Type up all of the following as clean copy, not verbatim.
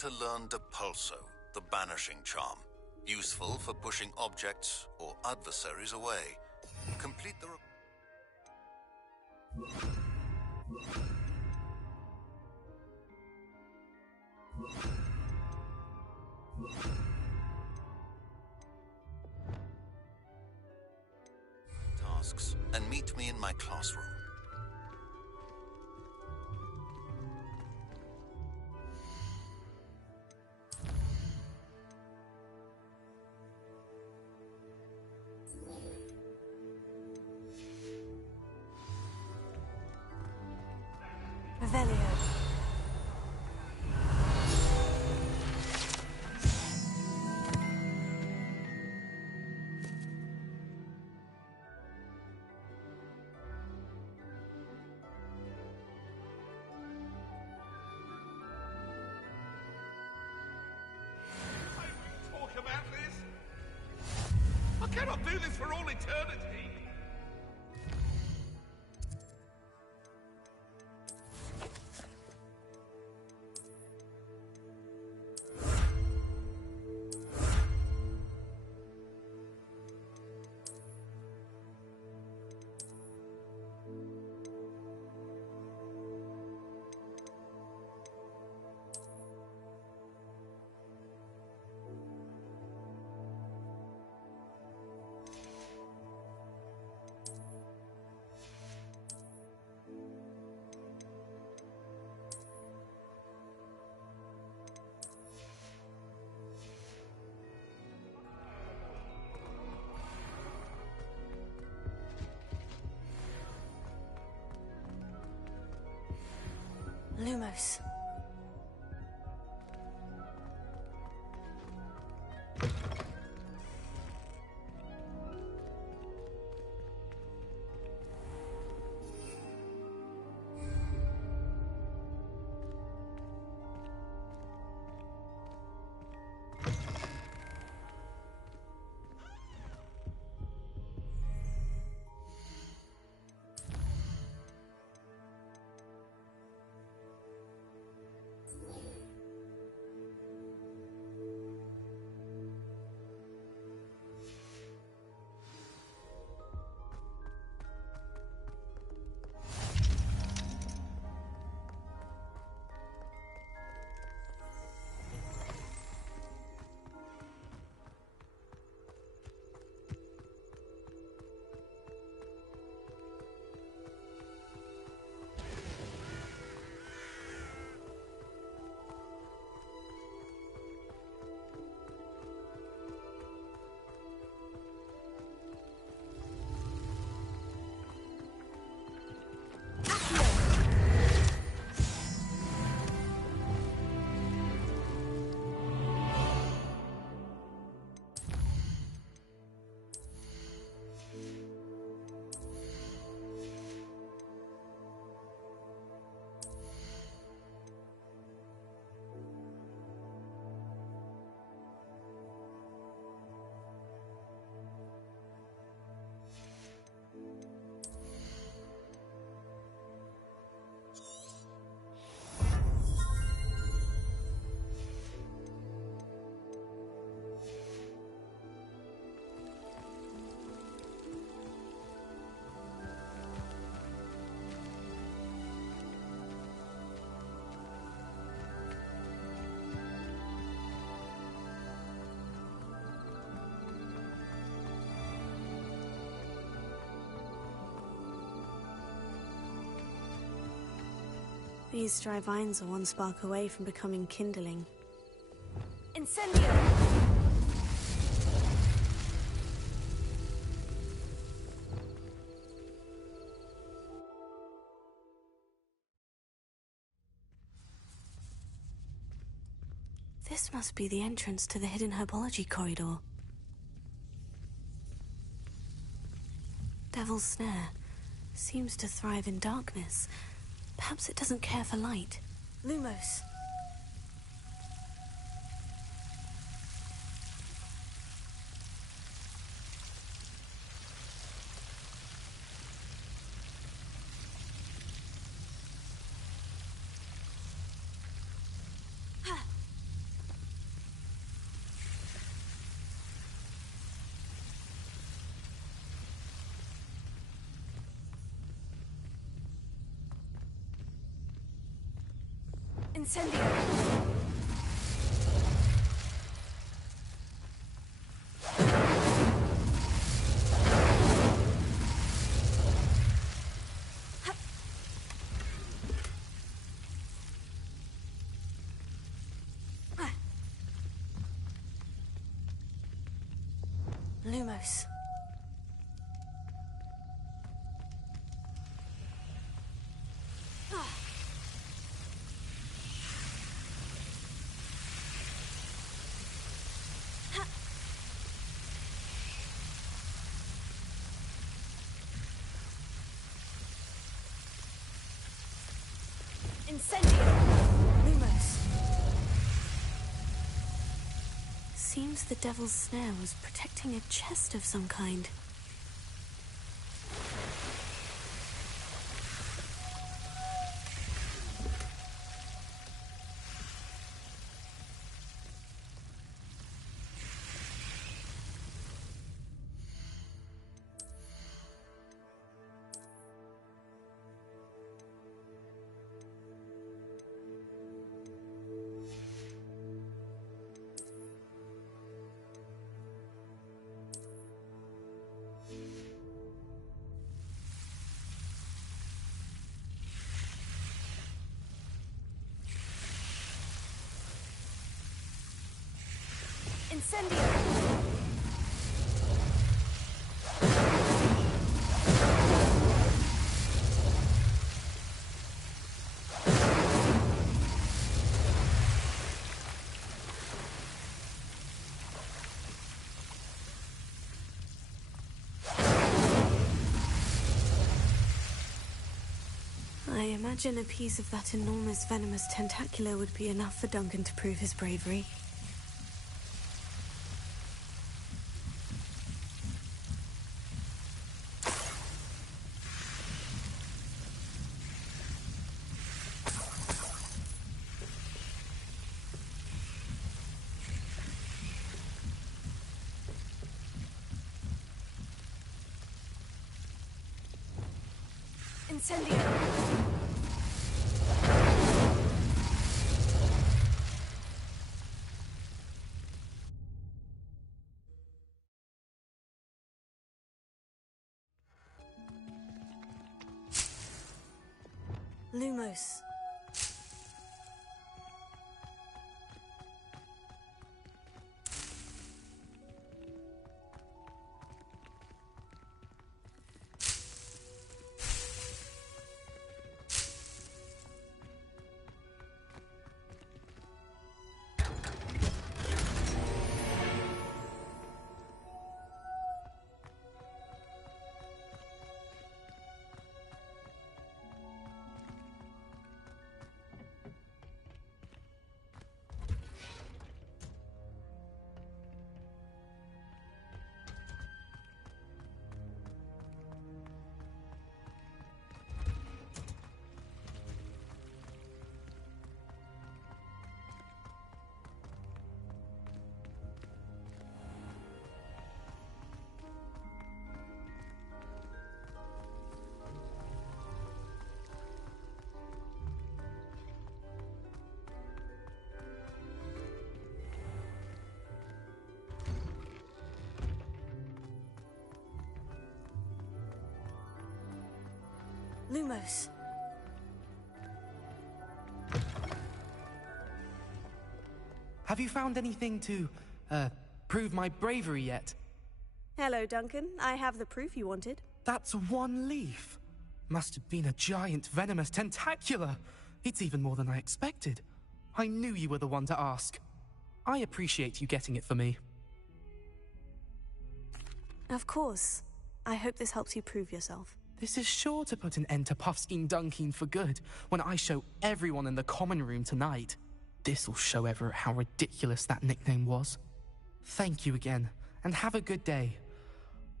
to learn Depulso, the banishing charm. Useful for pushing objects or adversaries away. Complete the... tasks and meet me in my classroom. I cannot do this for all eternity! Lumos. These dry vines are one spark away from becoming kindling. Incendio! This must be the entrance to the hidden herbology corridor. Devil's Snare seems to thrive in darkness. Perhaps it doesn't care for light. Lumos. Incendio! Lumos. Incendio! Lumos. Seems the devil's snare was protecting a chest of some kind. Incendio! I imagine a piece of that enormous venomous tentacular would be enough for Duncan to prove his bravery. Incendio! Lumos. Lumos. Have you found anything to, prove my bravery yet? Hello, Duncan. I have the proof you wanted. That's one leaf. Must have been a giant venomous tentacular. It's even more than I expected. I knew you were the one to ask. I appreciate you getting it for me. Of course. I hope this helps you prove yourself. This is sure to put an end to Puffskein Dunkeen for good when I show everyone in the common room tonight. This'll show Everett how ridiculous that nickname was. Thank you again, and have a good day.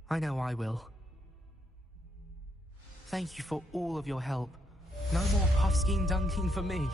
I know I will. Thank you for all of your help. No more Puffskein Dunkeen for me.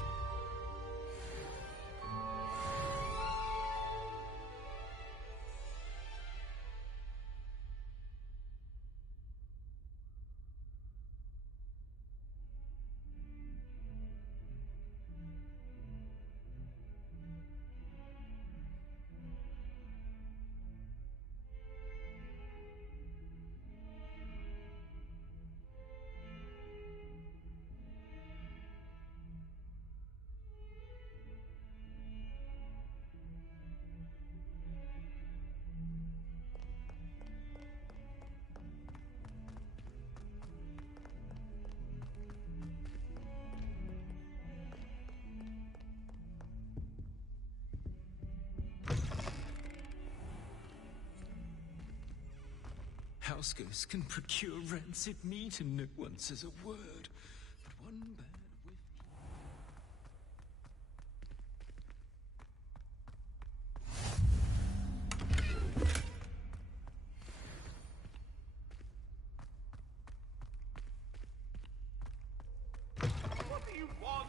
House ghosts can procure rancid meat and no one says a word. But one bad whiff... What do you want?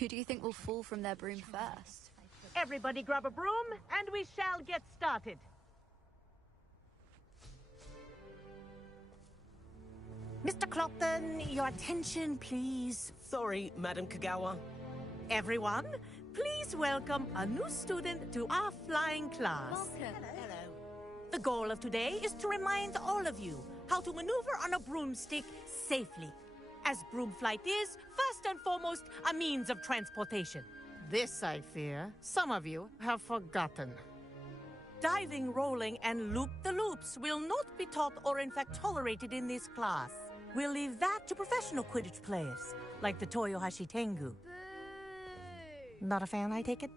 Who do you think will fall from their broom first? Everybody grab a broom, and we shall get started. Mr. Clopton, your attention, please. Sorry, Madam Kagawa. Everyone, please welcome a new student to our flying class. Welcome. Hello. The goal of today is to remind all of you how to maneuver on a broomstick safely, as broom flight is, first and foremost, a means of transportation. This, I fear, some of you have forgotten. Diving, rolling, and loop-the-loops will not be taught or in fact tolerated in this class. We'll leave that to professional Quidditch players, like the Toyohashi Tengu. Boo! Not a fan, I take it?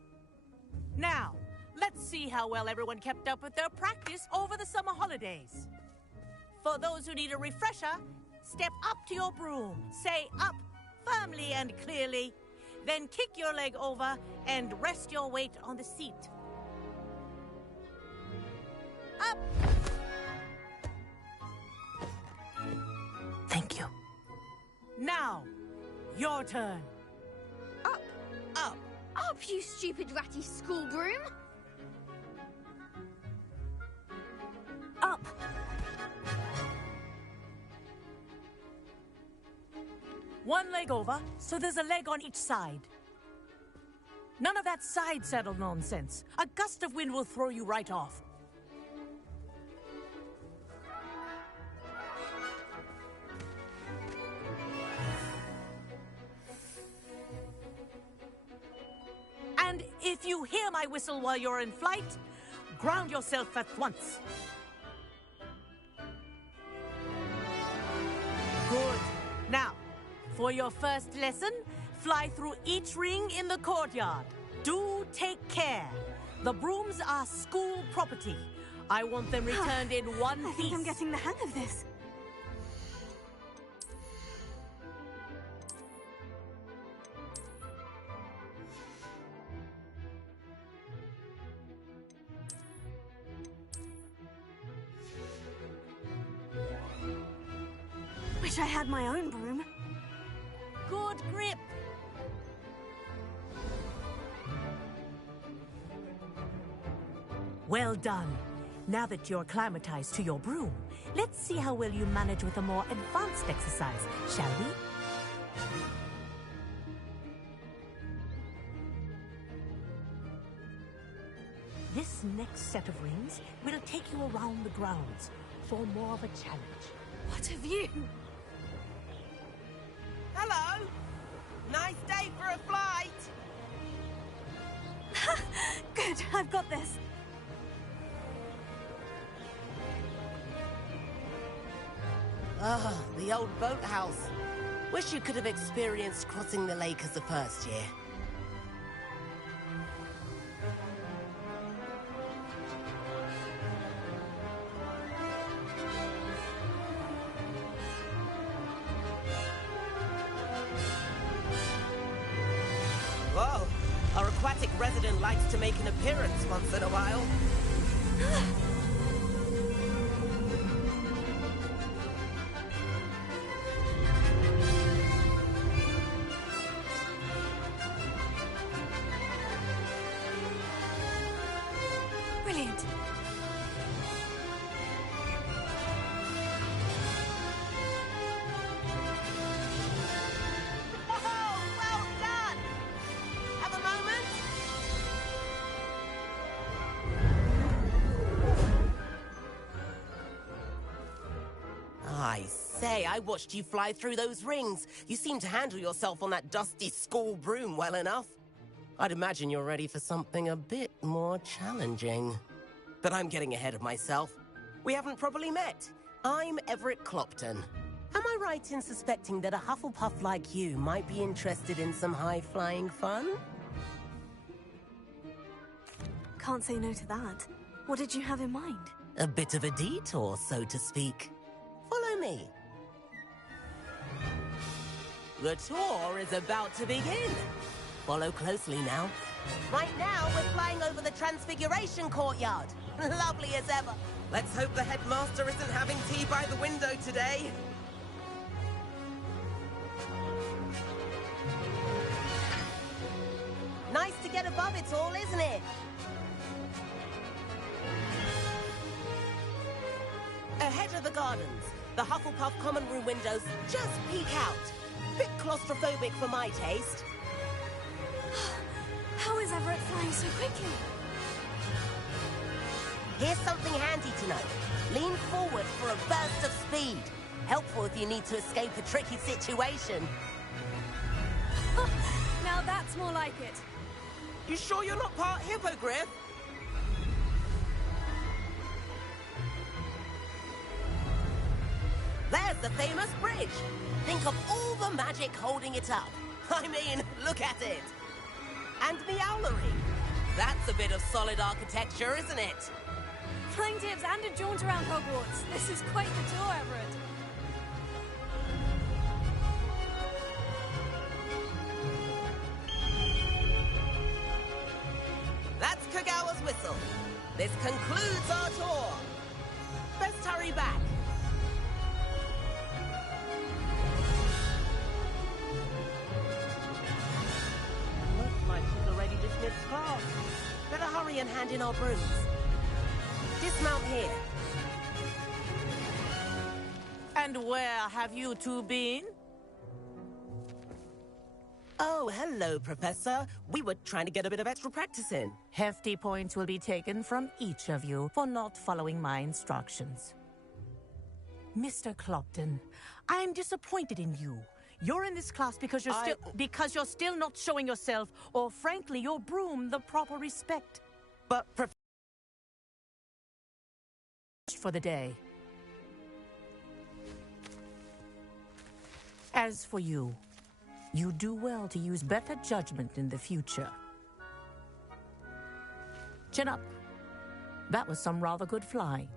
Now, let's see how well everyone kept up with their practice over the summer holidays. For those who need a refresher, step up to your broom, say up firmly and clearly, then kick your leg over and rest your weight on the seat. Up! Thank you. Now, your turn. Up! Up! Up, you stupid ratty school broom! Up! One leg over, so there's a leg on each side. None of that side saddle nonsense. A gust of wind will throw you right off. And if you hear my whistle while you're in flight, Ground yourself at once. Good. Now, for your first lesson, fly through each ring in the courtyard. Do take care. The brooms are school property. I want them returned in one piece. I think I'm getting the hang of this. Wish I had my own broom. Good grip. Well done. Now that you're acclimatized to your broom, let's see how well you manage with a more advanced exercise, shall we? This next set of rings will take you around the grounds for more of a challenge. What a view! Hello! Nice day for a flight! Good, I've got this. Ah, the old boathouse. Wish you could have experienced crossing the lake as a first year. Whoa, our aquatic resident likes to make an appearance once in a while. Brilliant. Oh, well done! Have a moment? I say, I watched you fly through those rings. You seem to handle yourself on that dusty school broom well enough. I'd imagine you're ready for something a bit more challenging. But I'm getting ahead of myself. We haven't properly met. I'm Everett Clopton. Am I right in suspecting that a Hufflepuff like you might be interested in some high-flying fun? Can't say no to that. What did you have in mind? A bit of a detour, so to speak. Follow me. The tour is about to begin. Follow closely now. Right now, we're flying over the Transfiguration Courtyard. Lovely as ever. Let's hope the headmaster isn't having tea by the window today. Nice to get above it all, isn't it? Ahead of the gardens, the Hufflepuff common room windows just peek out. Bit claustrophobic for my taste. How is Everett flying so quickly? Here's something handy to know. Lean forward for a burst of speed. Helpful if you need to escape a tricky situation. Now that's more like it. You sure you're not part hippogriff? There's the famous bridge. Think of all the magic holding it up. I mean, look at it. And the owlery. That's a bit of solid architecture, isn't it? Flying tips and a jaunt around Hogwarts. This is quite the tour, Everett. That's Kagawa's whistle. This concludes our tour. Best hurry back. Looks like she's already dismissed class. Better hurry and hand in our brooms. Dismount here. And where have you two been? Oh, hello, Professor. We were trying to get a bit of extra practice in. Hefty points will be taken from each of you for not following my instructions. Mr. Clopton, I'm disappointed in you. You're in this class because you're still not showing yourself, or frankly, your broom, the proper respect. But, for the day. As for you, you do well to use better judgment in the future. Chin up. That was some rather good flying.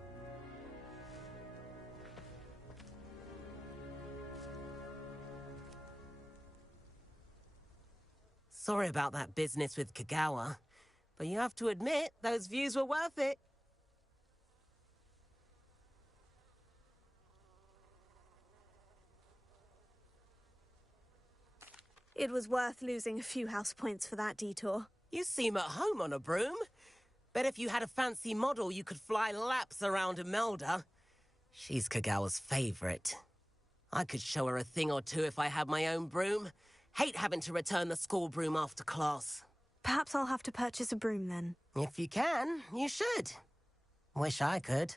Sorry about that business with Kagawa, but you have to admit, those views were worth it. It was worth losing a few house points for that detour. You seem at home on a broom. Bet if you had a fancy model, you could fly laps around Imelda. She's Kagawa's favorite. I could show her a thing or two if I had my own broom. Hate having to return the school broom after class. Perhaps I'll have to purchase a broom then. If you can, you should. Wish I could.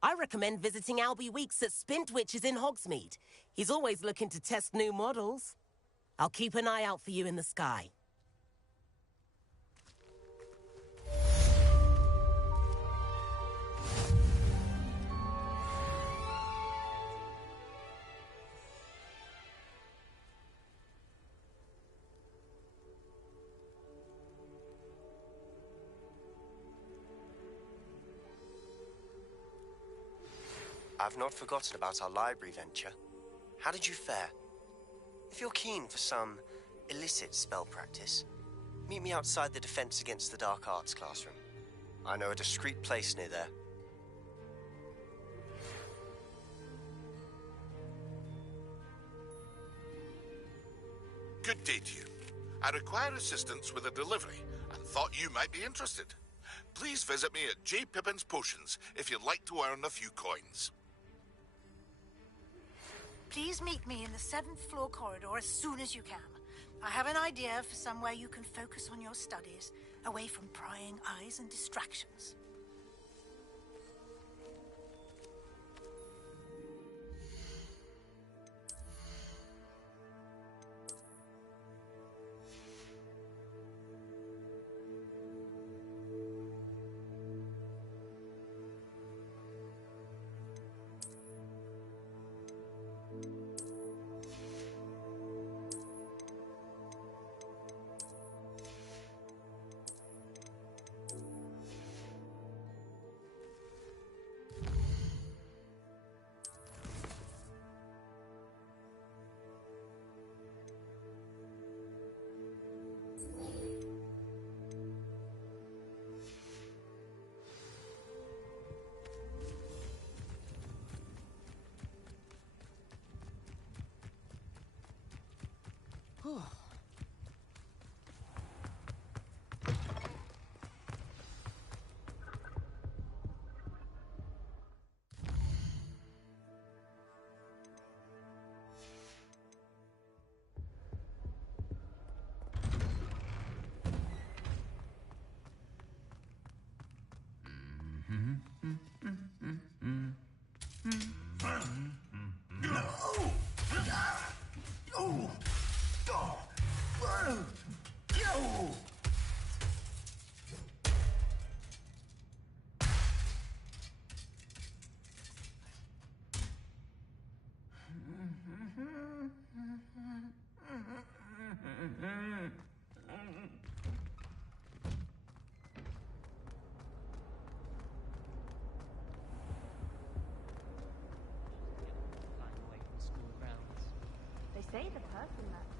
I recommend visiting Albie Weeks at Spintwitches in Hogsmeade. He's always looking to test new models. I'll keep an eye out for you in the sky. I've not forgotten about our library venture. How did you fare? If you're keen for some illicit spell practice, meet me outside the Defense Against the Dark Arts classroom. I know a discreet place near there. Good day to you. I require assistance with a delivery and thought you might be interested. Please visit me at J. Pippin's Potions if you'd like to earn a few coins. Please meet me in the 7th floor corridor as soon as you can. I have an idea for somewhere you can focus on your studies, away from prying eyes and distractions. They say the person that...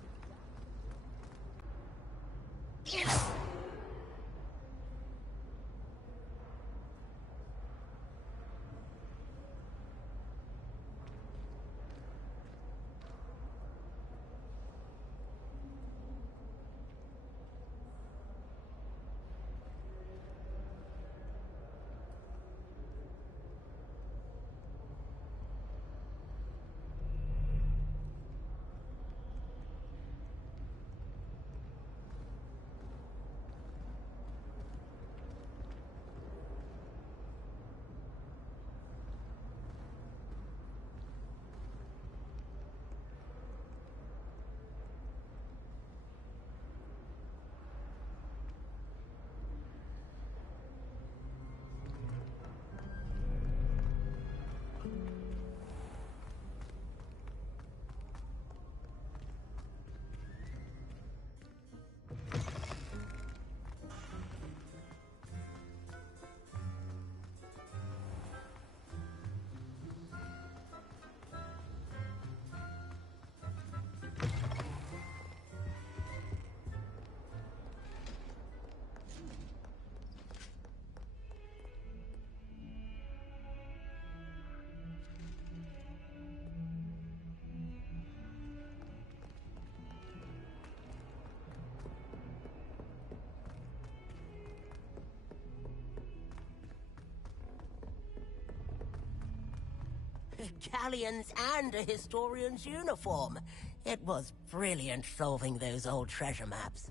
galleons and a historian's uniform. It was brilliant solving those old treasure maps.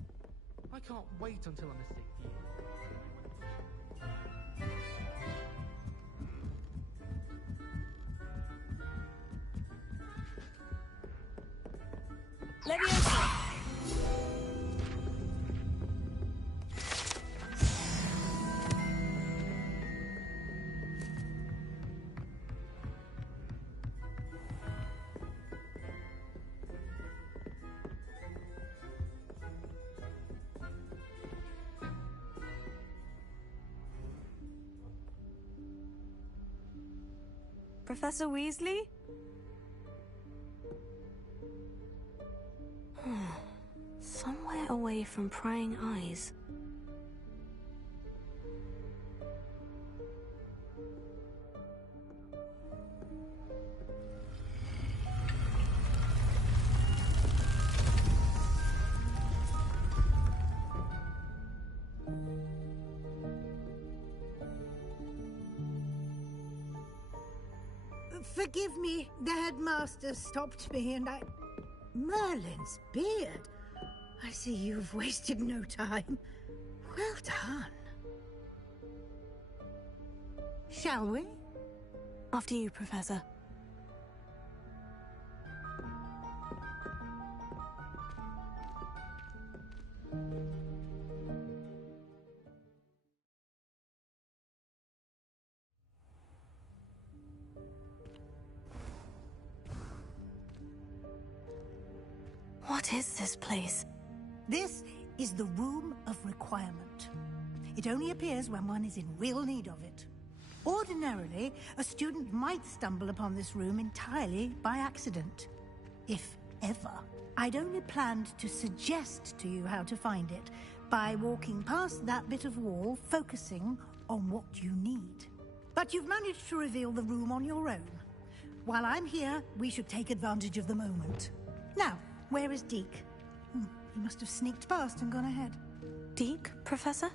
I can't wait until I'm a sick Leviosa! Professor Weasley? Somewhere away from prying eyes. Forgive me, the headmaster stopped me and I... Merlin's beard. I see you've wasted no time. Well done. Shall we? After you, Professor. What is this place? This is the Room of Requirement. It only appears when one is in real need of it. Ordinarily, a student might stumble upon this room entirely by accident. If ever. I'd only planned to suggest to you how to find it by walking past that bit of wall, focusing on what you need. But you've managed to reveal the room on your own. While I'm here, we should take advantage of the moment. Now, where is Deke? He must have sneaked past and gone ahead. Deke, Professor?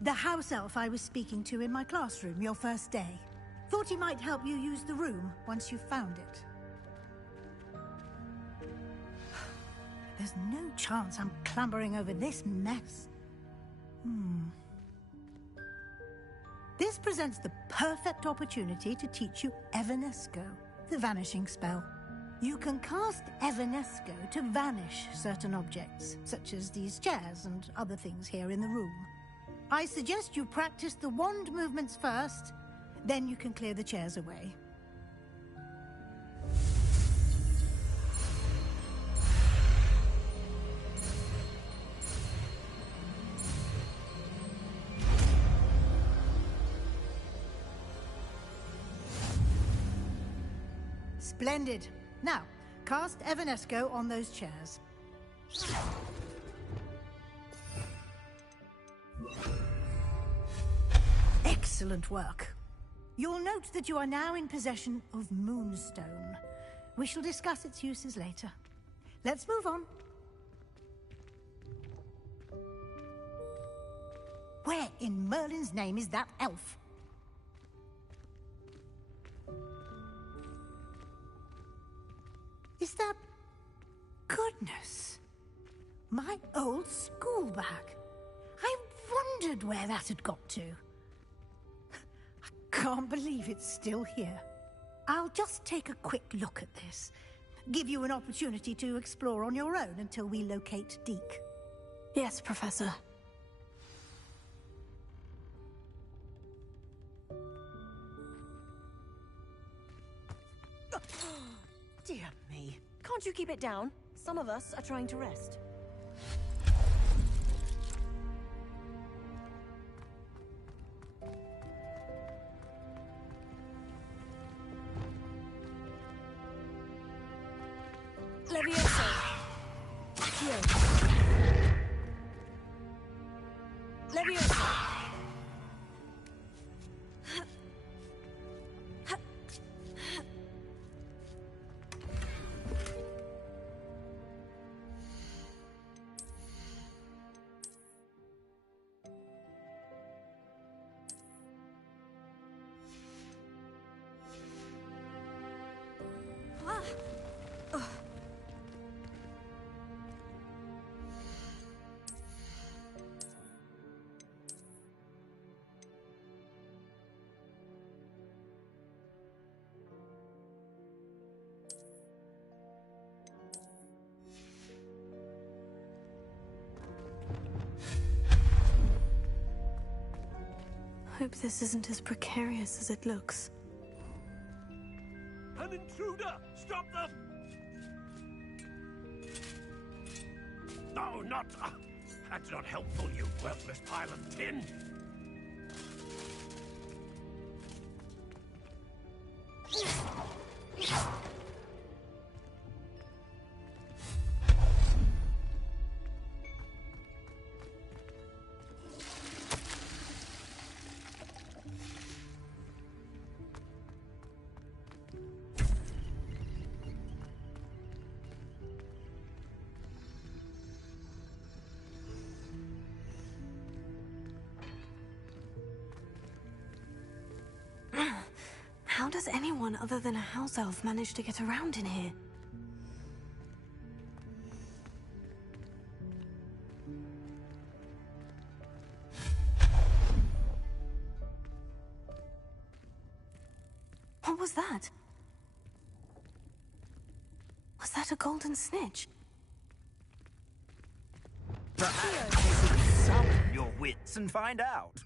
The house elf I was speaking to in my classroom your first day. Thought he might help you use the room once you've found it. There's no chance I'm clambering over this mess. This presents the perfect opportunity to teach you Evanesco, the vanishing spell. You can cast Evanesco to vanish certain objects, such as these chairs and other things here in the room. I suggest you practice the wand movements first, then you can clear the chairs away. Splendid. Now, cast Evanesco on those chairs. Excellent work. You'll note that you are now in possession of Moonstone. We shall discuss its uses later. Let's move on. Where in Merlin's name is that elf? Is that... Goodness. My old school bag. I wondered where that had got to. I can't believe it's still here. I'll just take a quick look at this. Give you an opportunity to explore on your own until we locate Deke. Yes, Professor. Dear me. Can't you keep it down? Some of us are trying to rest. Leviosa. Leviosa. Hope this isn't as precarious as it looks. An intruder! Stop them! No, not... that's not helpful, you worthless pile of tin! How does anyone other than a house elf manage to get around in here? What was that? Was that a golden snitch? Perhaps you should summon your wits and find out.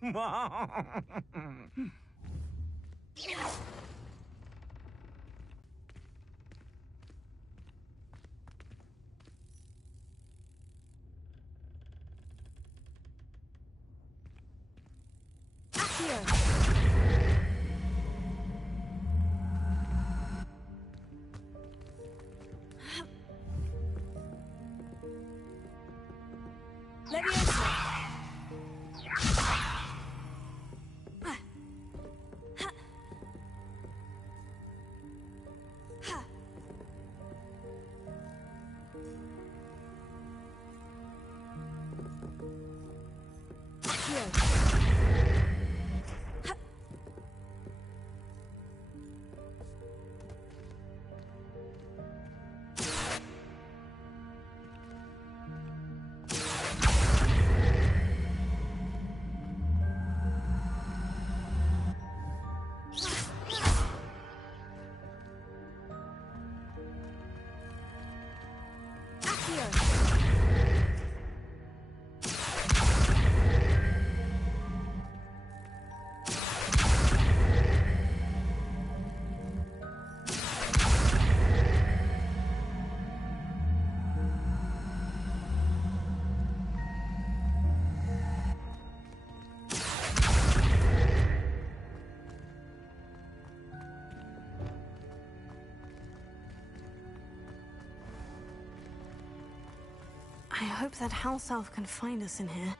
I hope that house elf can find us in here.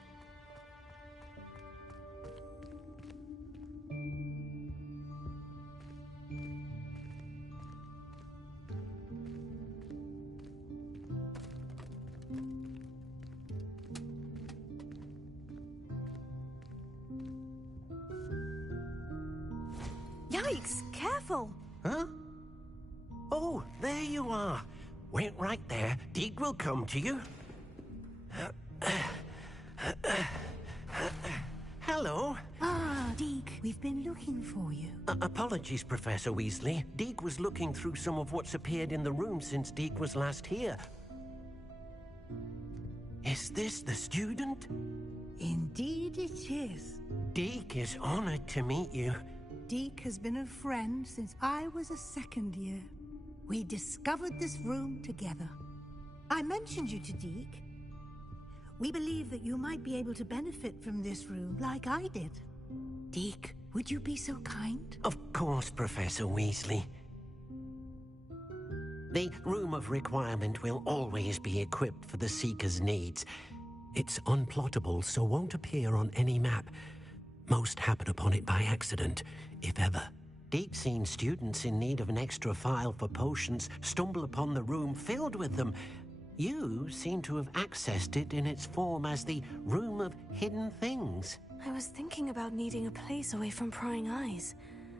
Yikes! Careful! Huh? Oh, there you are. Wait right there. Deek will come to you. Hello. Ah, Deek, we've been looking for you. Apologies, Professor Weasley. Deek was looking through some of what's appeared in the room since Deek was last here. Is this the student? Indeed it is. Deek is honored to meet you. Deek has been a friend since I was a second year. We discovered this room together. I mentioned you to Deek. We believe that you might be able to benefit from this room like I did. Deek, would you be so kind? Of course, Professor Weasley. The Room of Requirement will always be equipped for the Seeker's needs. It's unplottable, so won't appear on any map. Most happen upon it by accident, if ever. Deek's seen students in need of an extra file for potions stumble upon the room filled with them. You seem to have accessed it in its form as the Room of Hidden Things. I was thinking about needing a place away from prying eyes.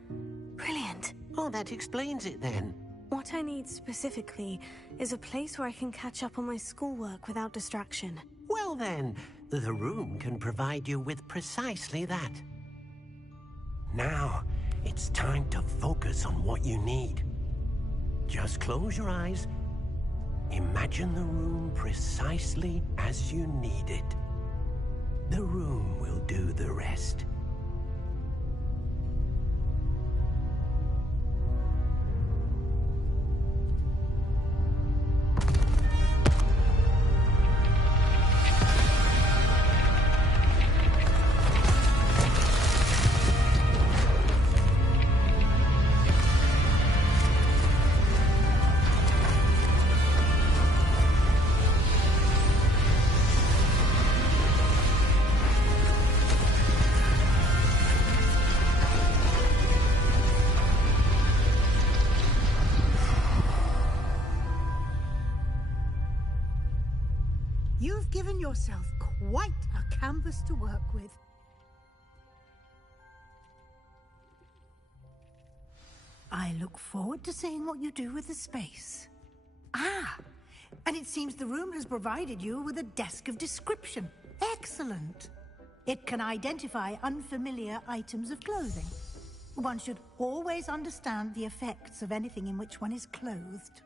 Brilliant. Oh, that explains it then. What I need specifically is a place where I can catch up on my schoolwork without distraction. Well then, the room can provide you with precisely that. Now, it's time to focus on what you need. Just close your eyes. Imagine the room precisely as you need it. The room will do the rest. You've given yourself quite a canvas to work with. I look forward to seeing what you do with the space. Ah, and it seems the room has provided you with a desk of description. Excellent. It can identify unfamiliar items of clothing. One should always understand the effects of anything in which one is clothed.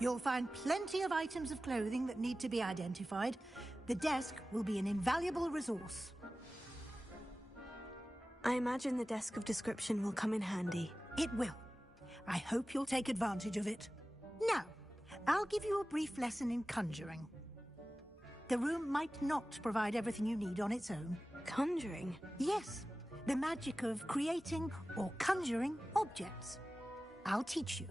You'll find plenty of items of clothing that need to be identified. The desk will be an invaluable resource. I imagine the desk of description will come in handy. It will. I hope you'll take advantage of it. Now, I'll give you a brief lesson in conjuring. The room might not provide everything you need on its own. Conjuring? Yes, the magic of creating or conjuring objects. I'll teach you.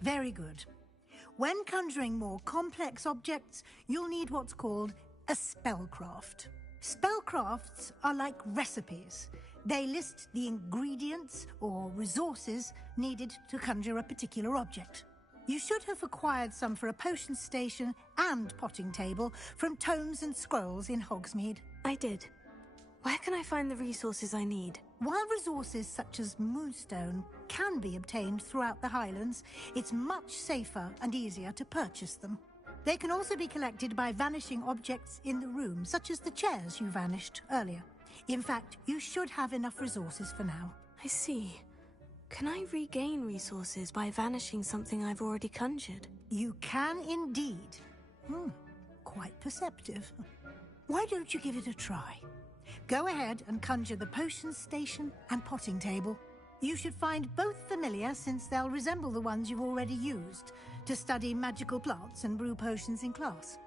Very good. When conjuring more complex objects, you'll need what's called a spellcraft. Spellcrafts are like recipes. They list the ingredients or resources needed to conjure a particular object. You should have acquired some for a potion station and potting table from tomes and scrolls in Hogsmeade. I did. Where can I find the resources I need? While resources such as moonstone can be obtained throughout the Highlands, it's much safer and easier to purchase them. They can also be collected by vanishing objects in the room, such as the chairs you vanished earlier. In fact, you should have enough resources for now. I see. Can I regain resources by vanishing something I've already conjured? You can indeed. Quite perceptive. Why don't you give it a try? Go ahead and conjure the potion station and potting table. You should find both familiar, since they'll resemble the ones you've already used to study magical plants and brew potions in class.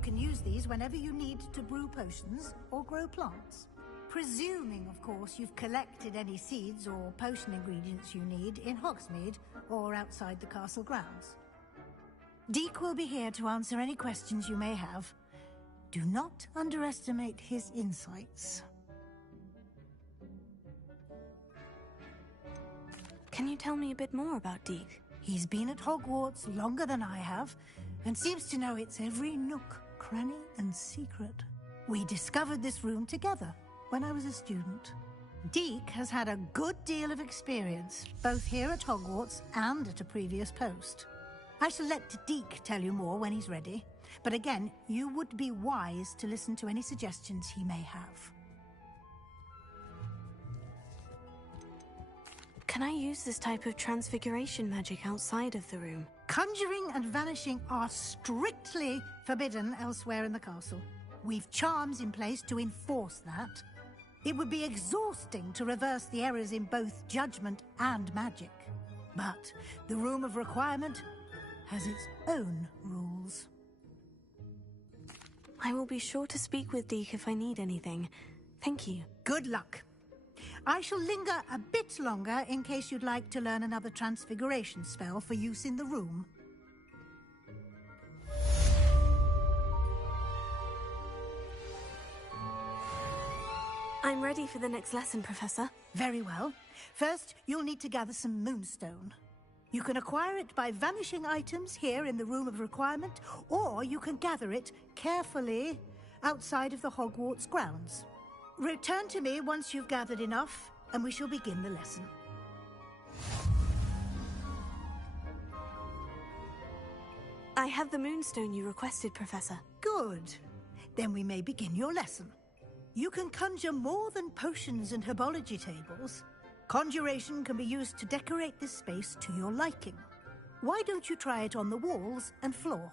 can use these whenever you need to brew potions or grow plants. Presuming, of course, you've collected any seeds or potion ingredients you need in Hogsmeade or outside the castle grounds. Deke will be here to answer any questions you may have. Do not underestimate his insights. Can you tell me a bit more about Deke? He's been at Hogwarts longer than I have, and seems to know its every nook, cranny, and secret. We discovered this room together when I was a student. Deke has had a good deal of experience, both here at Hogwarts and at a previous post. I shall let Deke tell you more when he's ready, but again, you would be wise to listen to any suggestions he may have. Can I use this type of transfiguration magic outside of the room? Conjuring and vanishing are strictly forbidden elsewhere in the castle. We've charms in place to enforce that. It would be exhausting to reverse the errors in both judgment and magic. But the Room of Requirement has its own rules. I will be sure to speak with Deke if I need anything. Thank you. Good luck. I shall linger a bit longer in case you'd like to learn another transfiguration spell for use in the room. I'm ready for the next lesson, Professor. Very well. First, you'll need to gather some moonstone. You can acquire it by vanishing items here in the Room of Requirement, or you can gather it carefully outside of the Hogwarts grounds. Return to me once you've gathered enough, and we shall begin the lesson. I have the moonstone you requested, Professor. Good. Then we may begin your lesson. You can conjure more than potions and herbology tables. Conjuration can be used to decorate this space to your liking. Why don't you try it on the walls and floor?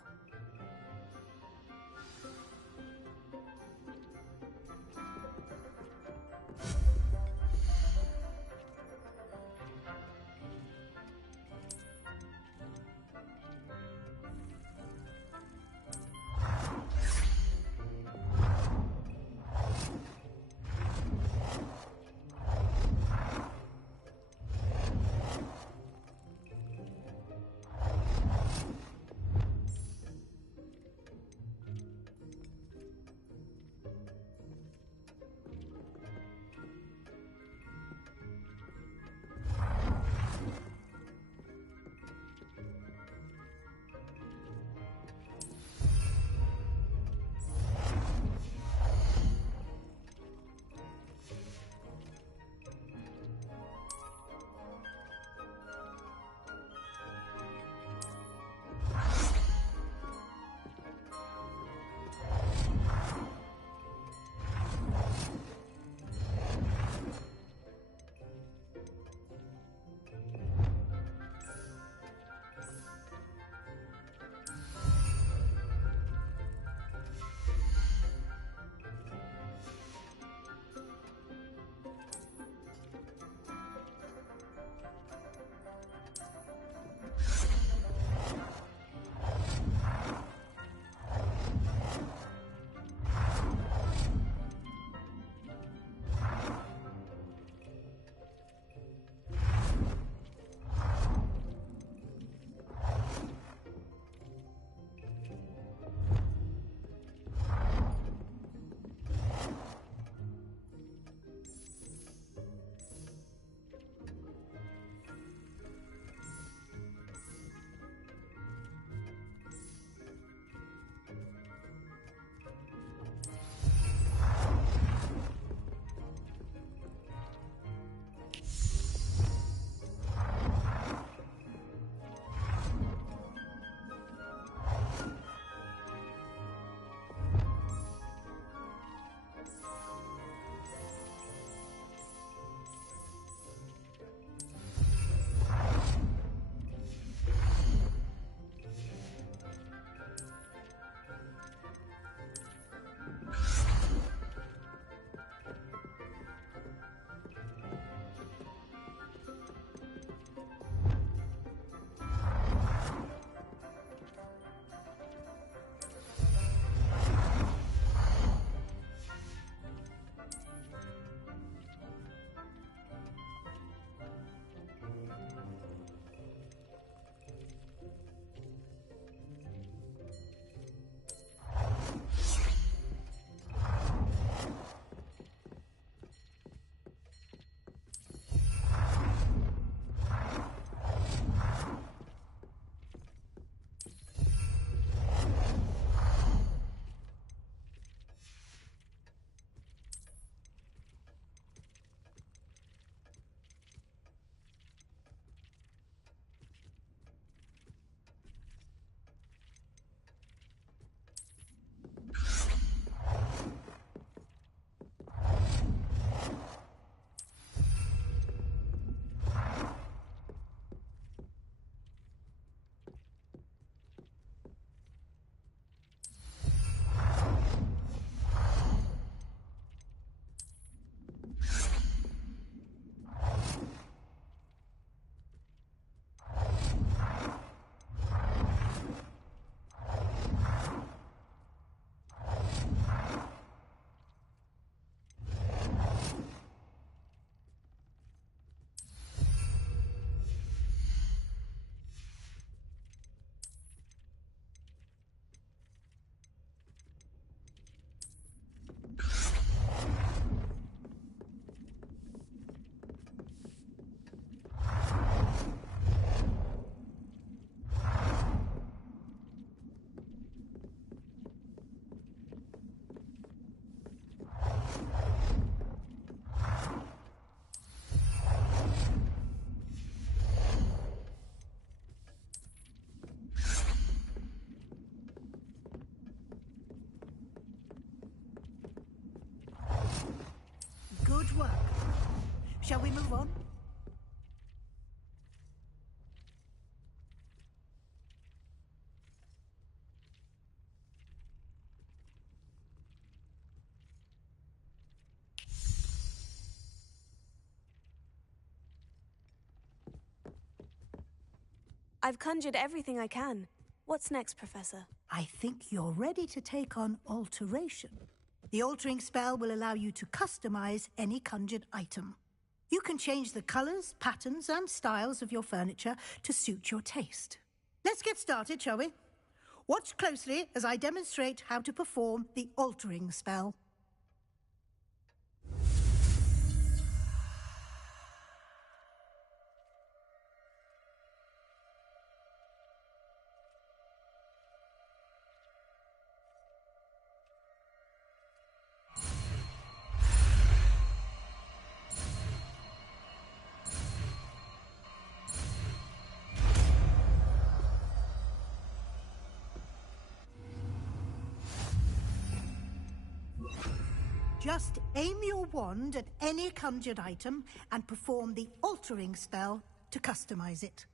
Shall we move on? I've conjured everything I can. What's next, Professor? I think you're ready to take on alteration. The altering spell will allow you to customize any conjured item. You can change the colors, patterns, and styles of your furniture to suit your taste. Let's get started, shall we? Watch closely as I demonstrate how to perform the altering spell. Just aim your wand at any conjured item and perform the altering spell to customize it.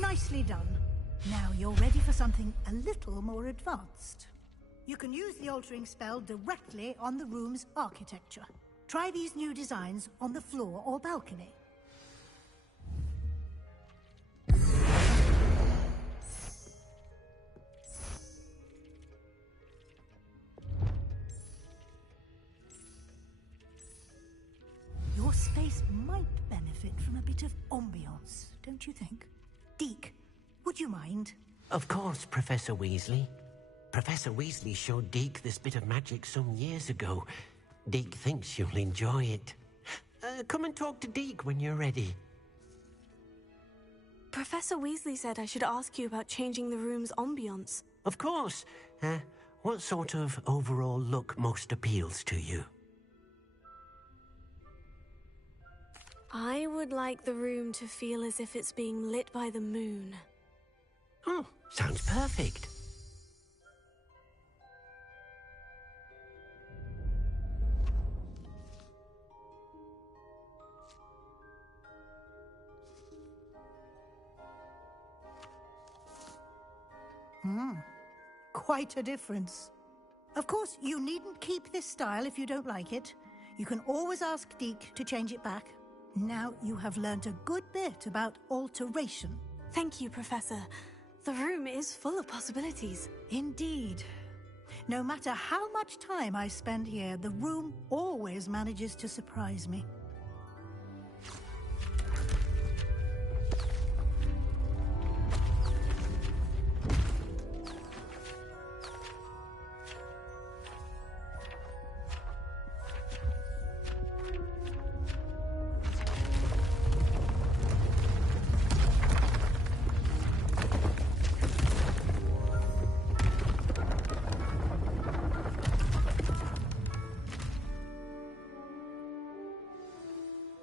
Nicely done. Now you're ready for something a little more advanced. You can use the altering spell directly on the room's architecture. Try these new designs on the floor or balcony. Your space might benefit from a bit of ambiance, don't you think? Deke, would you mind? Of course, Professor Weasley. Professor Weasley showed Deke this bit of magic some years ago. Deke thinks you'll enjoy it. Come and talk to Deke when you're ready. Professor Weasley said I should ask you about changing the room's ambiance. Of course. What sort of overall look most appeals to you? I would like the room to feel as if it's being lit by the moon. Oh, sounds perfect. Quite a difference. Of course, you needn't keep this style if you don't like it. You can always ask Deke to change it back. Now you have learnt a good bit about alteration. Thank you, Professor. The room is full of possibilities. Indeed. No matter how much time I spend here, the room always manages to surprise me.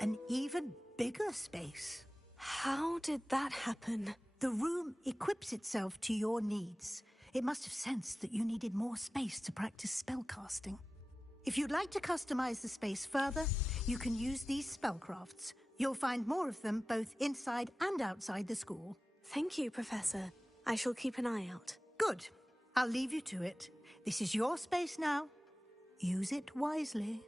an even bigger space. How did that happen? The room equips itself to your needs. It must have sensed that you needed more space to practice spellcasting. If you'd like to customize the space further, you can use these spellcrafts. You'll find more of them both inside and outside the school. Thank you, Professor. I shall keep an eye out. Good. I'll leave you to it. This is your space now. Use it wisely.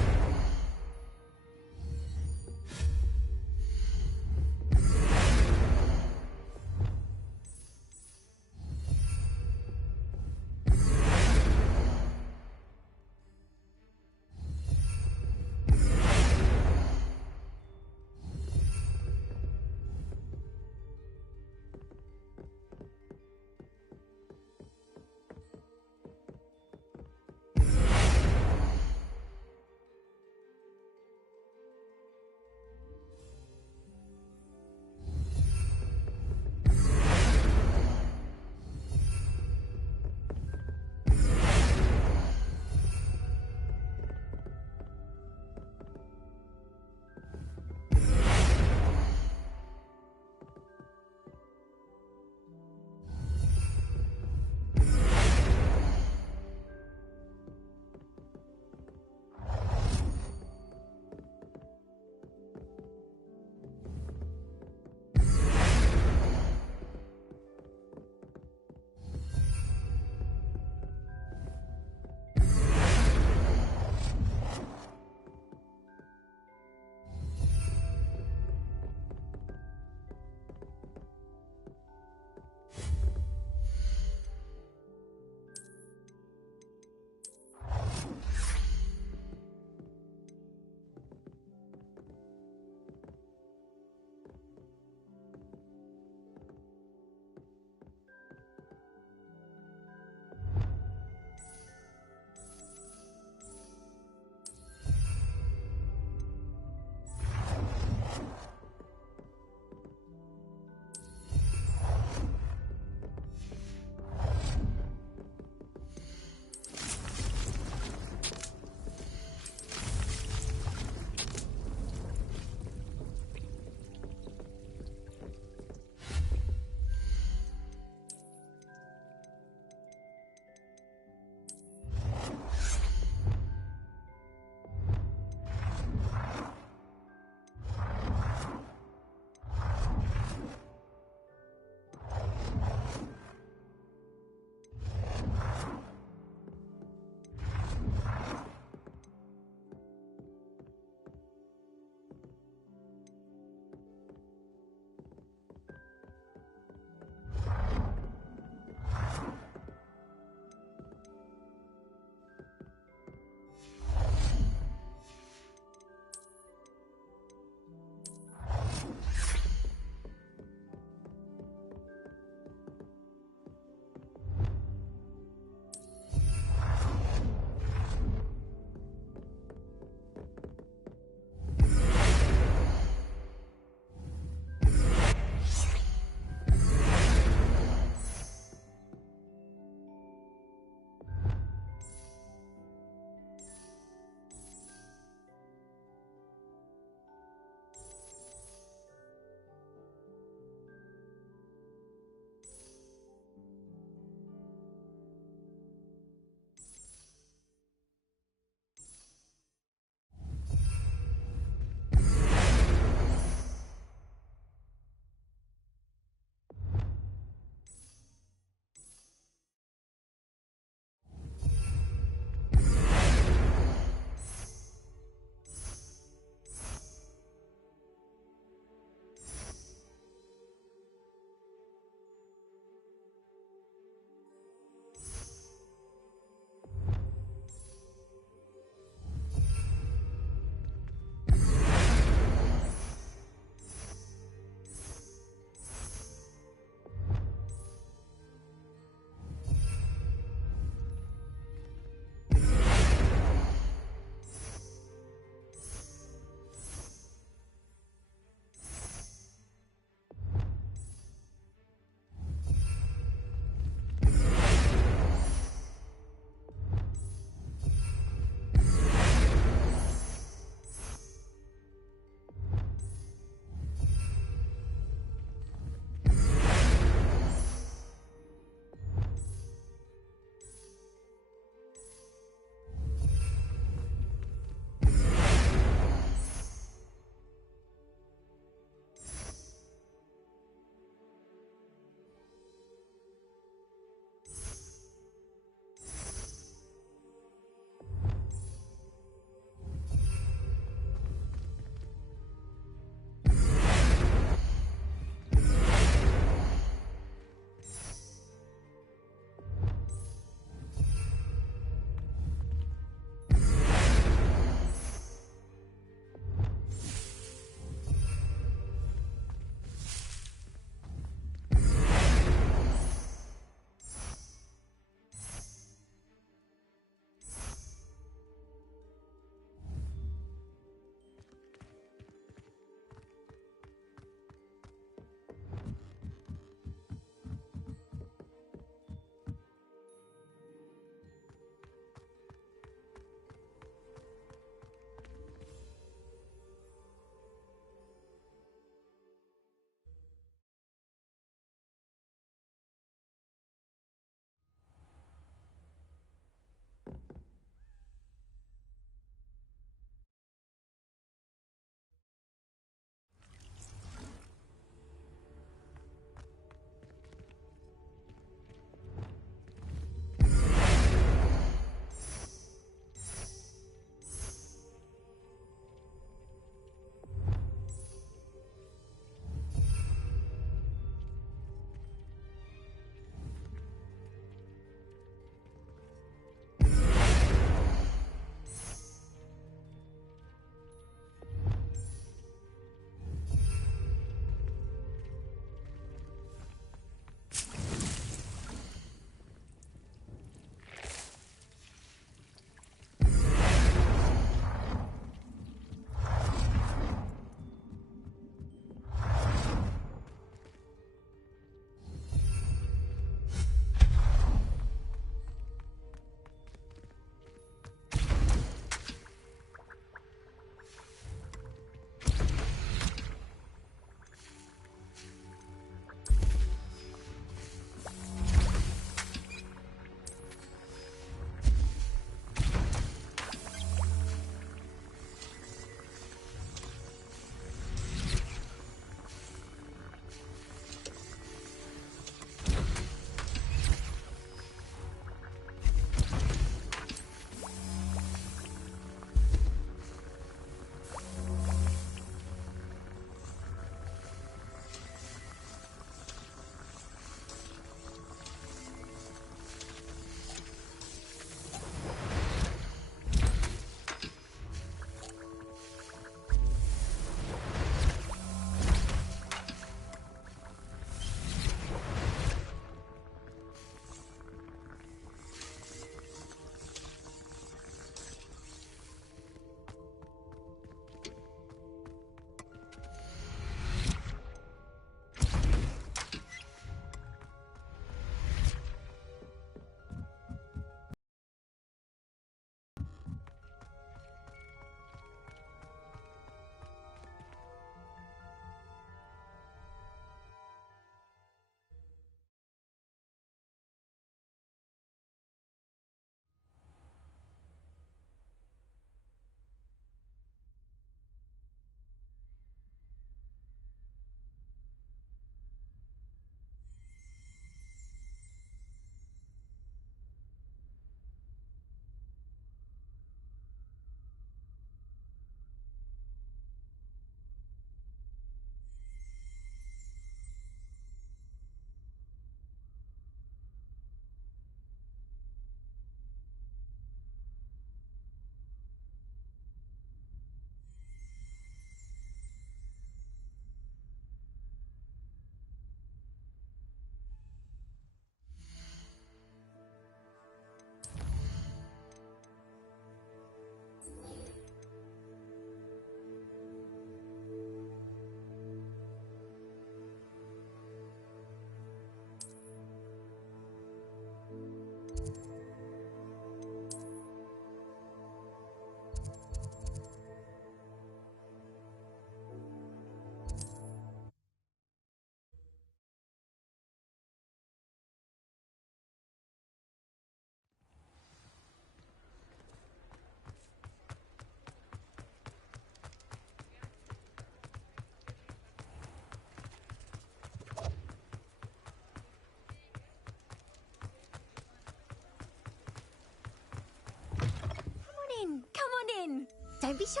Don't be shy.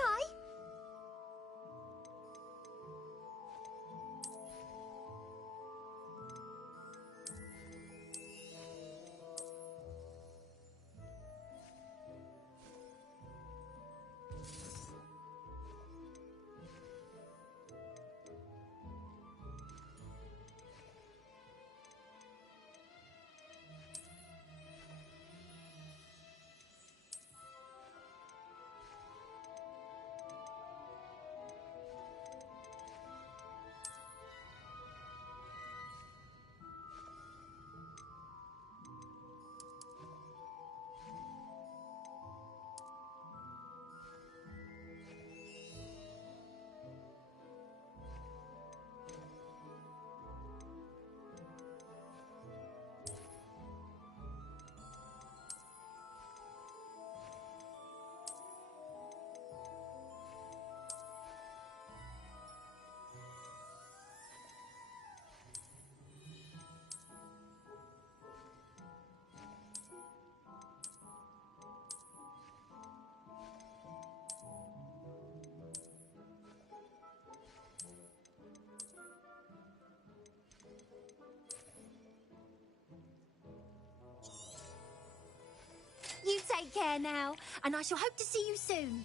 You take care now, and I shall hope to see you soon.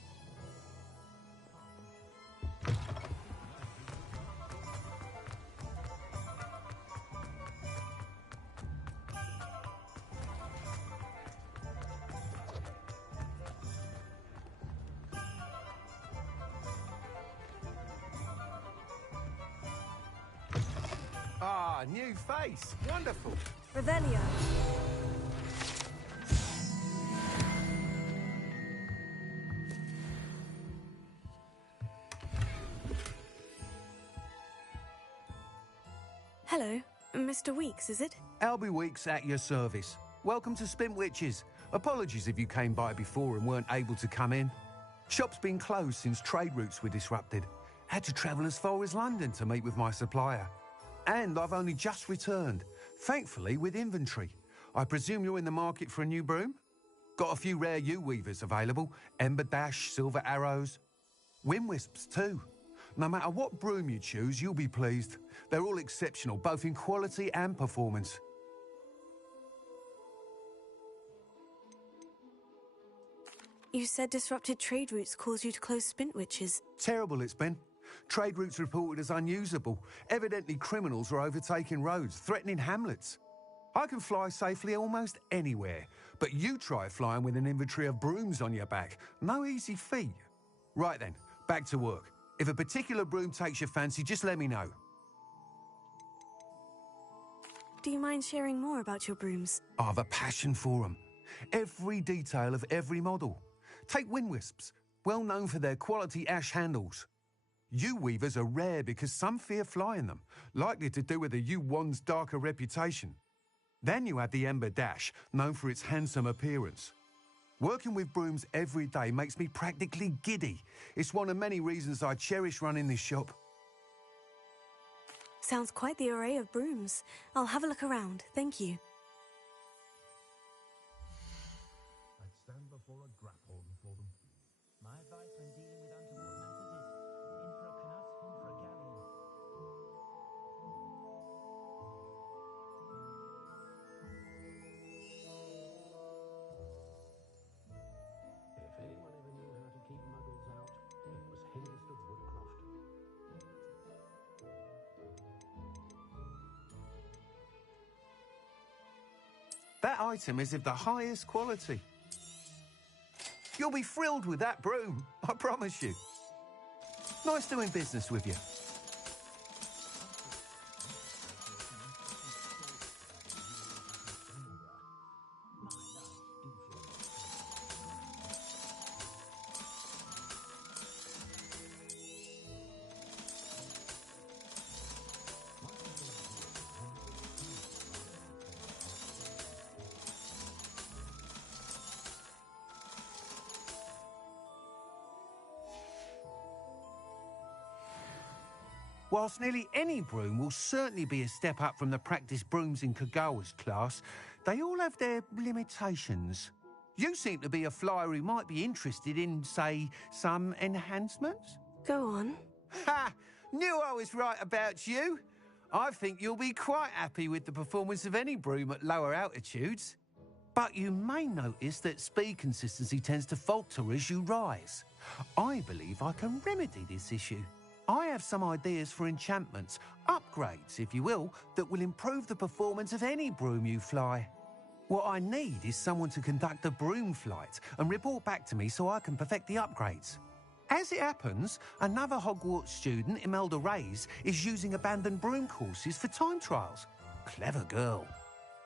Ah, new face. Wonderful. Revelio. Hello, Mr. Weeks, is it? Albie Weeks at your service. Welcome to Spintwitches. Apologies if you came by before and weren't able to come in. Shop's been closed since trade routes were disrupted. Had to travel as far as London to meet with my supplier. And I've only just returned, thankfully with inventory. I presume you're in the market for a new broom? Got a few rare U-weavers available. Ember Dash, Silver Arrows. Wind Wisps too. No matter what broom you choose, you'll be pleased. They're all exceptional, both in quality and performance. You said disrupted trade routes caused you to close Spintwitches. Terrible it's been. Trade routes reported as unusable. Evidently criminals are overtaking roads, threatening hamlets. I can fly safely almost anywhere, but you try flying with an inventory of brooms on your back. No easy feat. Right then, back to work. If a particular broom takes your fancy, just let me know. Do you mind sharing more about your brooms? I have a passion for them. Every detail of every model. Take Wind Wisps, well known for their quality ash handles. U-weavers are rare because some fear flying them, likely to do with the U-wand's darker reputation. Then you have the Ember Dash, known for its handsome appearance. Working with brooms every day makes me practically giddy. It's one of many reasons I cherish running this shop. Sounds quite the array of brooms. I'll have a look around, thank you. I'd stand before a grapple for them. My advice when dealing with untoward matters is infra canas, infra galleon. If anyone ever knew how to keep muggles out, it was Hengist of Woodcroft. That item is of the highest quality. You'll be thrilled with that broom, I promise you. Nice doing business with you. Whilst nearly any broom will certainly be a step up from the practice brooms in Kagawa's class, they all have their limitations. You seem to be a flyer who might be interested in, say, some enhancements? Go on. Ha! Knew I was right about you. I think you'll be quite happy with the performance of any broom at lower altitudes. But you may notice that speed consistency tends to falter as you rise. I believe I can remedy this issue. I have some ideas for enchantments, upgrades, if you will, that will improve the performance of any broom you fly. What I need is someone to conduct a broom flight and report back to me so I can perfect the upgrades. As it happens, another Hogwarts student, Imelda Reyes, is using abandoned broom courses for time trials. Clever girl.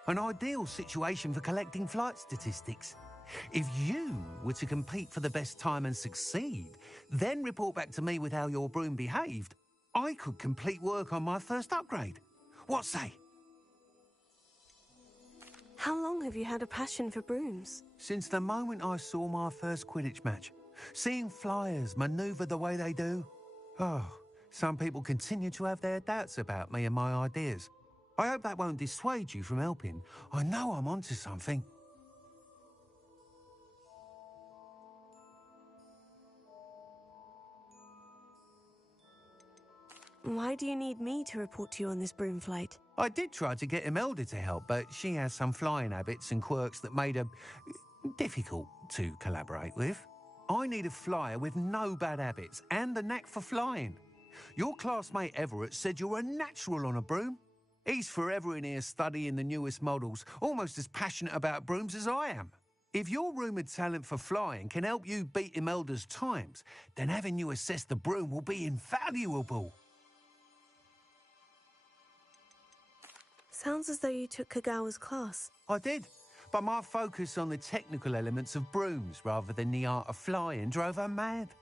An ideal situation for collecting flight statistics. If you were to compete for the best time and succeed, then report back to me with how your broom behaved, I could complete work on my first upgrade. What say? How long have you had a passion for brooms? Since the moment I saw my first Quidditch match. Seeing flyers manoeuvre the way they do. Oh, some people continue to have their doubts about me and my ideas. I hope that won't dissuade you from helping. I know I'm onto something. Why do you need me to report to you on this broom flight? I did try to get Imelda to help, but she has some flying habits and quirks that made her difficult to collaborate with. I need a flyer with no bad habits and the knack for flying. Your classmate Everett said you're a natural on a broom. He's forever in here studying the newest models, almost as passionate about brooms as I am. If your rumoured talent for flying can help you beat Imelda's times, then having you assess the broom will be invaluable. Sounds as though you took Kagawa's class. I did, but my focus on the technical elements of brooms rather than the art of flying drove her mad.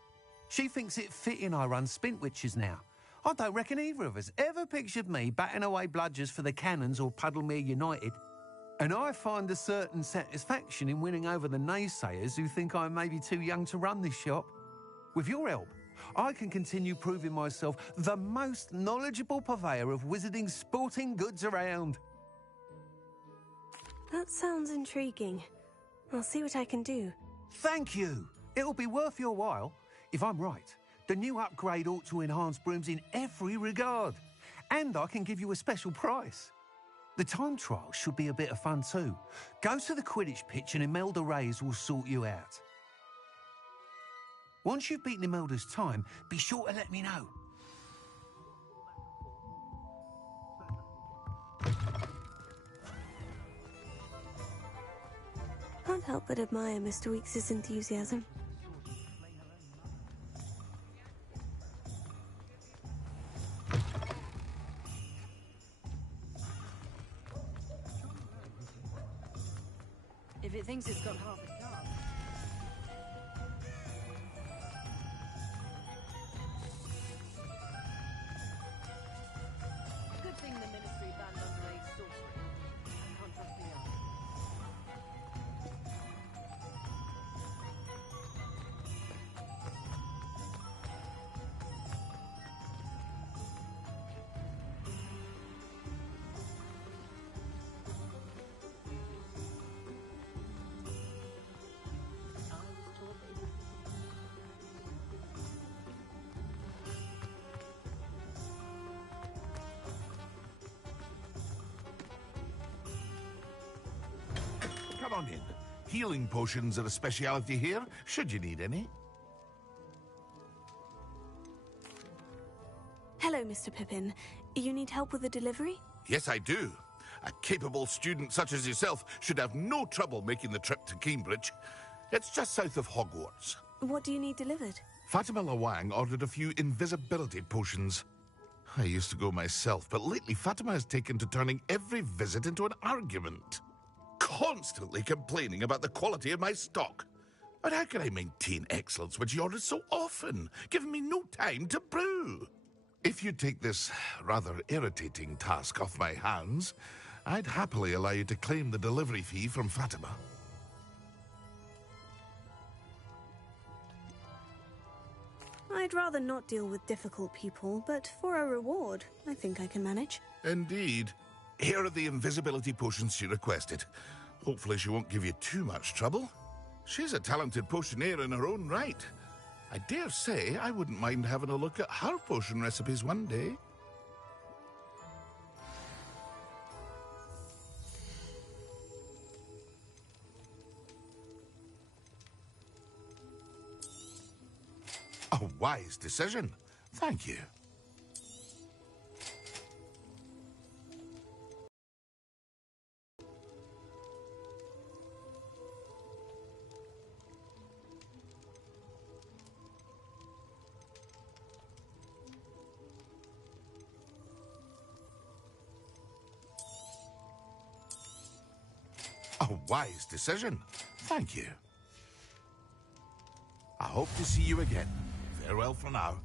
She thinks it fitting I run Spintwitches now. I don't reckon either of us ever pictured me batting away bludgers for the Cannons or Puddlemere United. And I find a certain satisfaction in winning over the naysayers who think I may be too young to run this shop. With your help, I can continue proving myself the most knowledgeable purveyor of wizarding sporting goods around. That sounds intriguing. I'll see what I can do. Thank you. It'll be worth your while. If I'm right, the new upgrade ought to enhance brooms in every regard. And I can give you a special price. The time trial should be a bit of fun too. Go to the Quidditch pitch and Imelda Reyes will sort you out. Once you've beaten Imelda's time, be sure to let me know. Can't help but admire Mr. Weekes' enthusiasm. If it thinks it's got half a car. Good thing the Ministry banned underage sorcery. I can't trust the others. Come on in. Healing potions are a speciality here, should you need any. Hello, Mr. Pippin. You need help with the delivery? Yes, I do. A capable student such as yourself should have no trouble making the trip to Cambridge. It's just south of Hogwarts. What do you need delivered? Fatima Lawang ordered a few invisibility potions. I used to go myself, but lately Fatima has taken to turning every visit into an argument. Constantly complaining about the quality of my stock. But how can I maintain excellence when she orders so often, giving me no time to brew? If you take this rather irritating task off my hands, I'd happily allow you to claim the delivery fee from Fatima. I'd rather not deal with difficult people, but for a reward, I think I can manage. Indeed. Here are the invisibility potions she requested. Hopefully she won't give you too much trouble. She's a talented potioneer in her own right. I dare say I wouldn't mind having a look at her potion recipes one day. A wise decision. Thank you. A wise decision. Thank you. I hope to see you again. Farewell for now.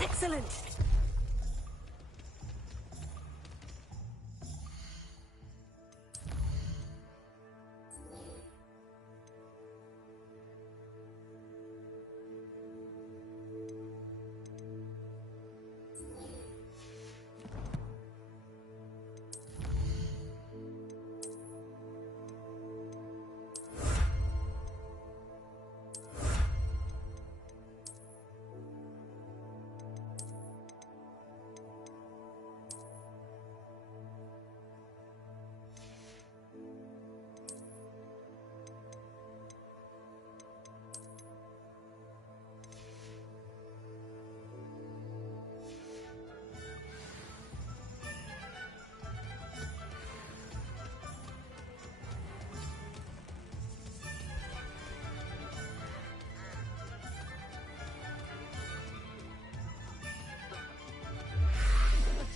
Excellent!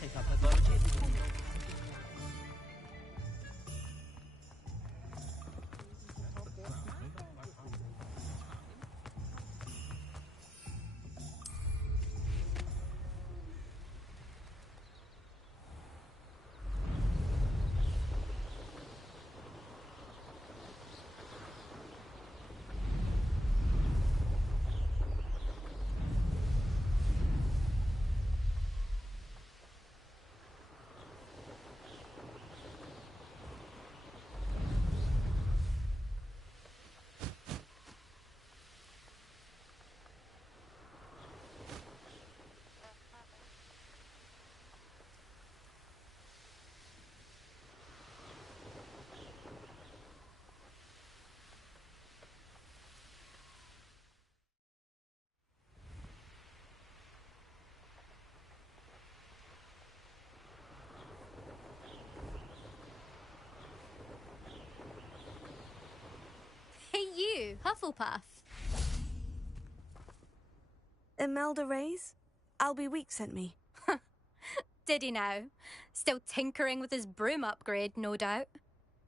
Take up pathology. Hey you, Hufflepuff. Imelda Reyes? Albie Week sent me. Did he now? Still tinkering with his broom upgrade, no doubt.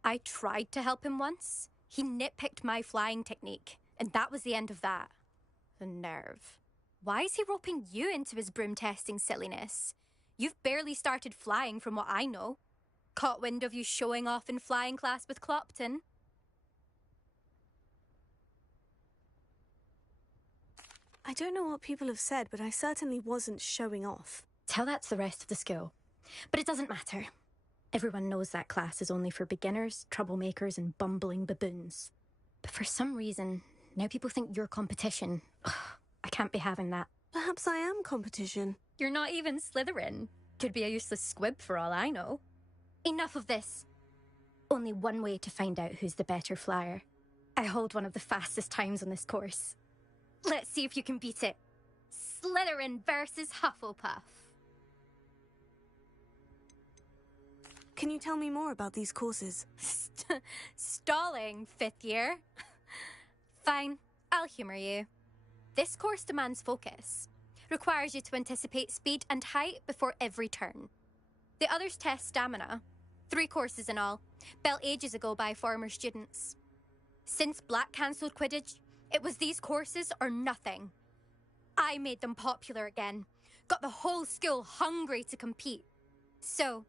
I tried to help him once. He nitpicked my flying technique, and that was the end of that. The nerve. Why is he roping you into his broom testing silliness? You've barely started flying from what I know. Caught wind of you showing off in flying class with Clopton. I don't know what people have said, but I certainly wasn't showing off. Tell that to the rest of the school. But it doesn't matter. Everyone knows that class is only for beginners, troublemakers, and bumbling baboons. But for some reason, now people think you're competition. Ugh, I can't be having that. Perhaps I am competition. You're not even Slytherin. Could be a useless squib for all I know. Enough of this. Only one way to find out who's the better flyer. I hold one of the fastest times on this course. Let's see if you can beat it. Slytherin versus Hufflepuff. Can you tell me more about these courses? Stalling, 5th year. Fine, I'll humour you. This course demands focus. Requires you to anticipate speed and height before every turn. The others test stamina. 3 courses in all, built ages ago by former students. Since Black cancelled Quidditch, It was these courses or nothing. I made them popular again. Got the whole school hungry to compete. So,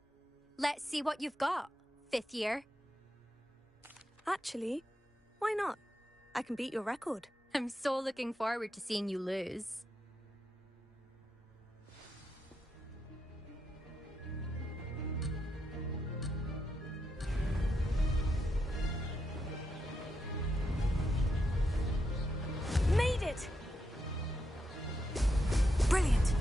let's see what you've got, 5th year. Actually, why not? I can beat your record. I'm so looking forward to seeing you lose. Made it! Brilliant!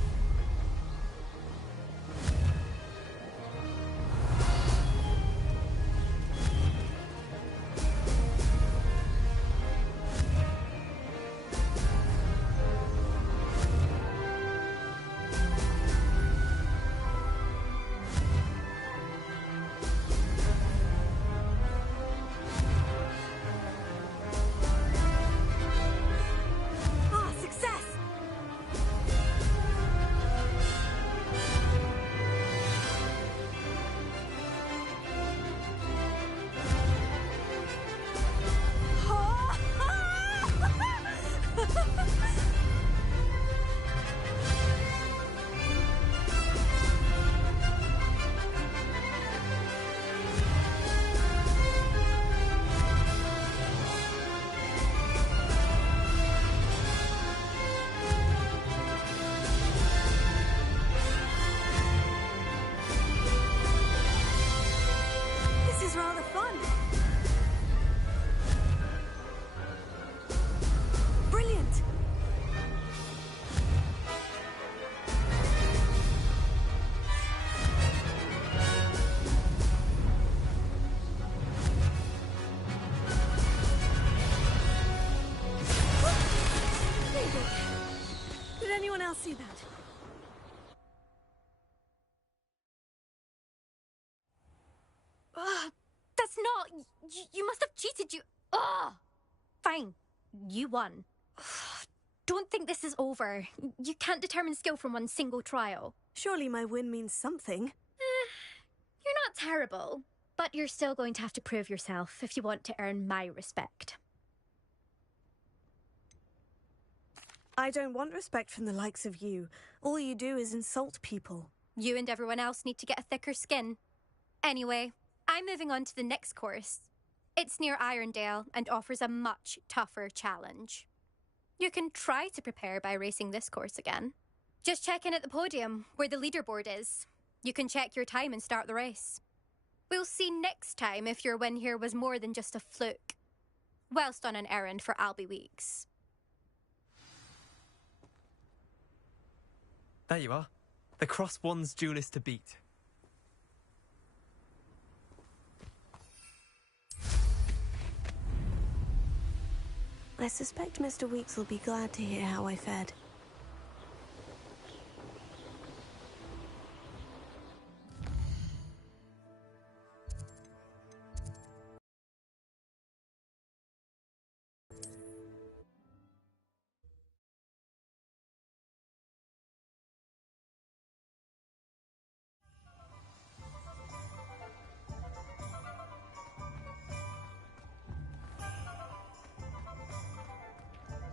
See that? That's not... You must have cheated, you... Ugh! Fine. You won. Don't think this is over. You can't determine skill from one single trial. Surely my win means something. You're not terrible, but you're still going to have to prove yourself if you want to earn my respect. I don't want respect from the likes of you. All you do is insult people. You and everyone else need to get a thicker skin. Anyway, I'm moving on to the next course. It's near Irondale and offers a much tougher challenge. You can try to prepare by racing this course again. Just check in at the podium, where the leaderboard is. You can check your time and start the race. We'll see next time if your win here was more than just a fluke. Whilst on an errand for Albie Weeks. There you are. The Cross Wands duelist to beat. I suspect Mr. Weeks will be glad to hear how I fared.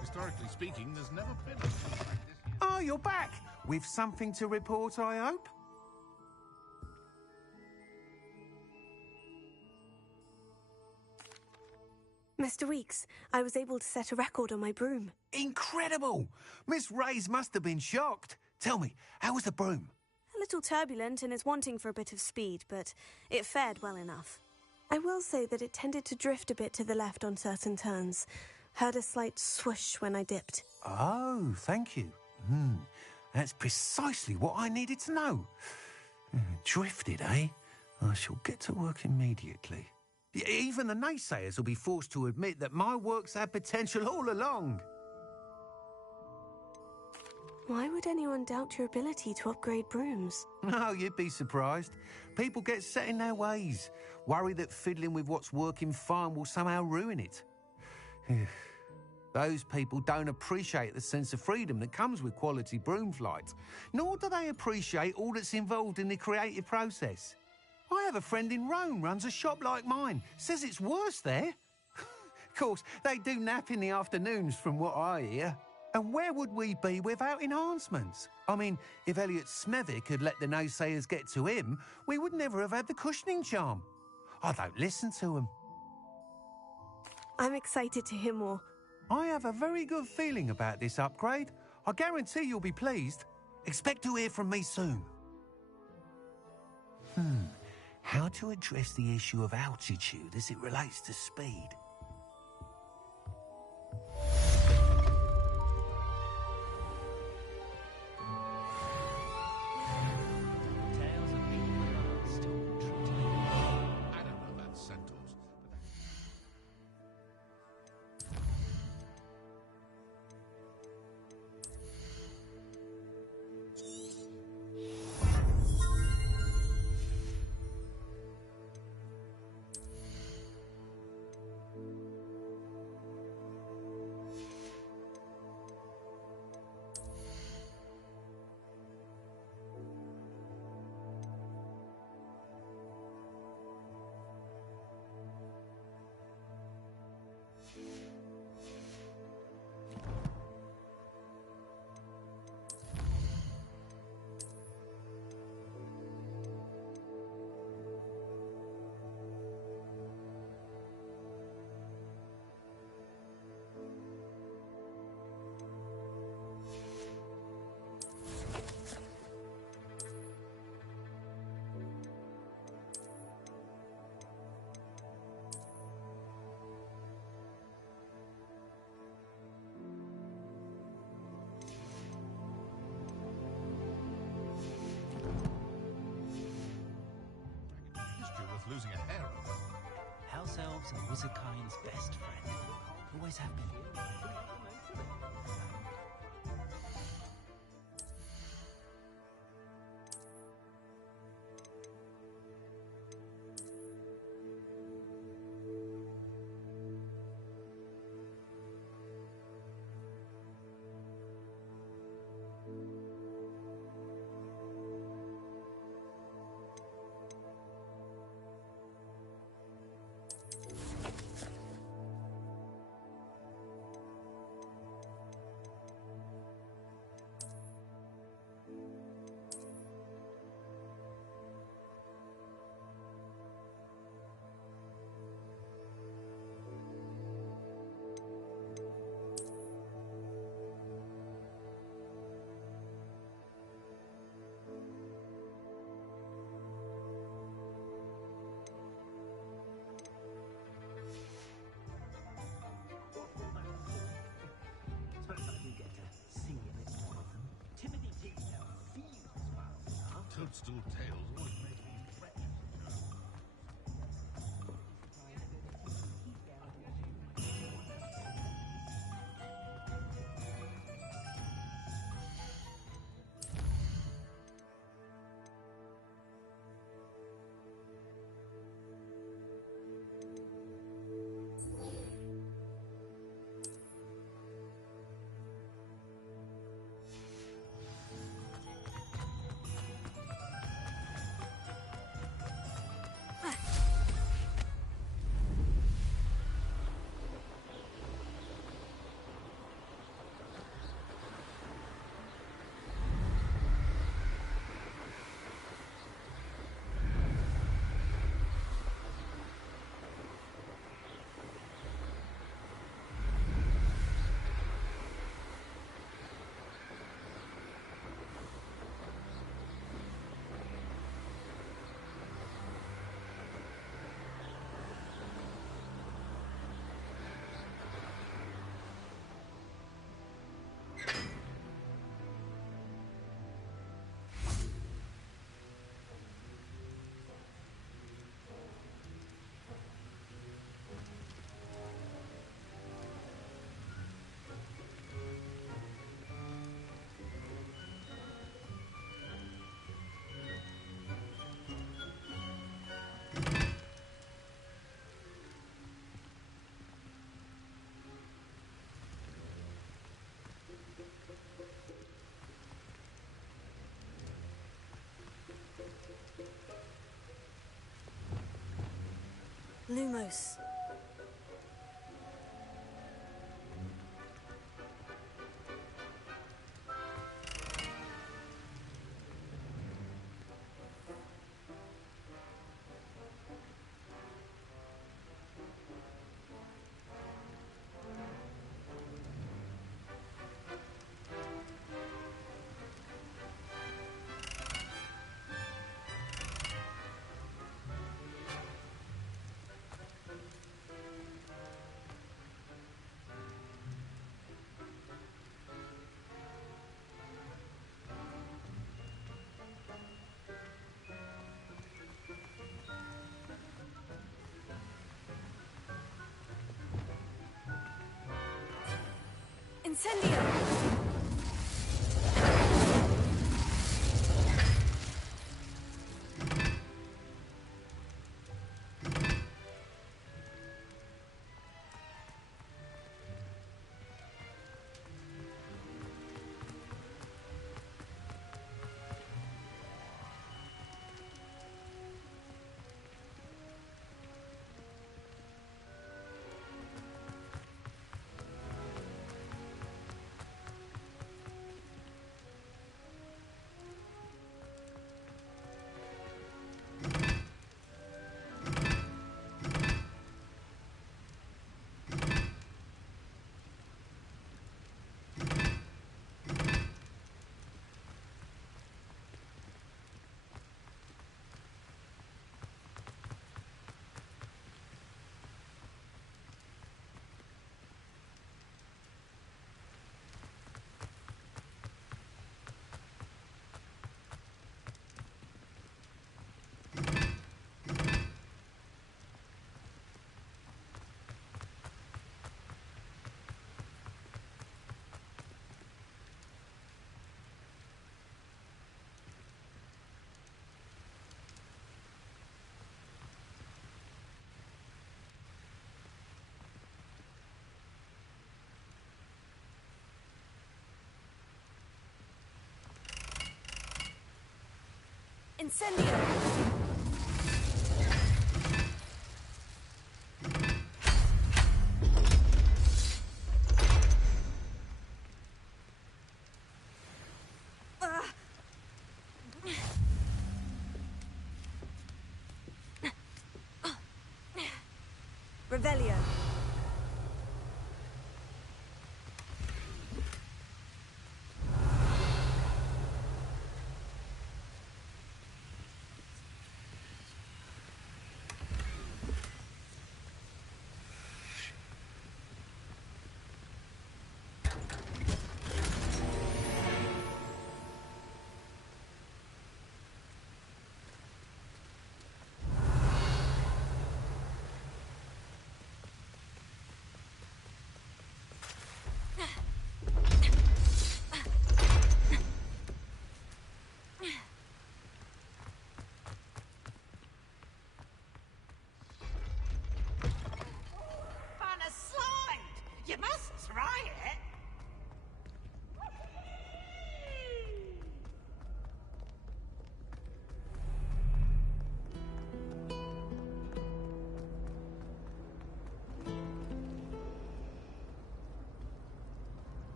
Historically speaking, there's never been a thing like this. Oh, you're back! With something to report, I hope? Mr. Weeks, I was able to set a record on my broom. Incredible! Miss Reyes must have been shocked. Tell me, how was the broom? A little turbulent and is wanting for a bit of speed, but it fared well enough. I will say that it tended to drift a bit to the left on certain turns. Heard a slight swoosh when I dipped. Oh, thank you. That's precisely what I needed to know. Drifted, eh? I shall get to work immediately. Even the naysayers will be forced to admit that my work's had potential all along. Why would anyone doubt your ability to upgrade brooms? No, you'd be surprised. People get set in their ways, worry that fiddling with what's working fine will somehow ruin it. Those people don't appreciate the sense of freedom that comes with quality broom flight, nor do they appreciate all that's involved in the creative process. I have a friend in Rome runs a shop like mine, says it's worse there. Of course, they do nap in the afternoons from what I hear. And where would we be without enhancements? I mean, if Elliot Smethwick had let the naysayers get to him, we would never have had the cushioning charm. I don't listen to them. I'm excited to hear more. I have a very good feeling about this upgrade. I guarantee you'll be pleased. Expect to hear from me soon. How to address the issue of altitude as it relates to speed? Losing a hair. House elves are wizardkind's best friend. Always have been. Toadstool tails always make me threatening. Lumos. Incendio! Incendio! Revelio. You must try it.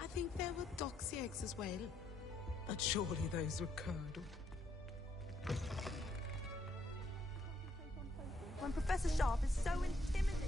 I think there were doxy eggs as well, but surely those were curdled. When Professor Sharp is so intimidating.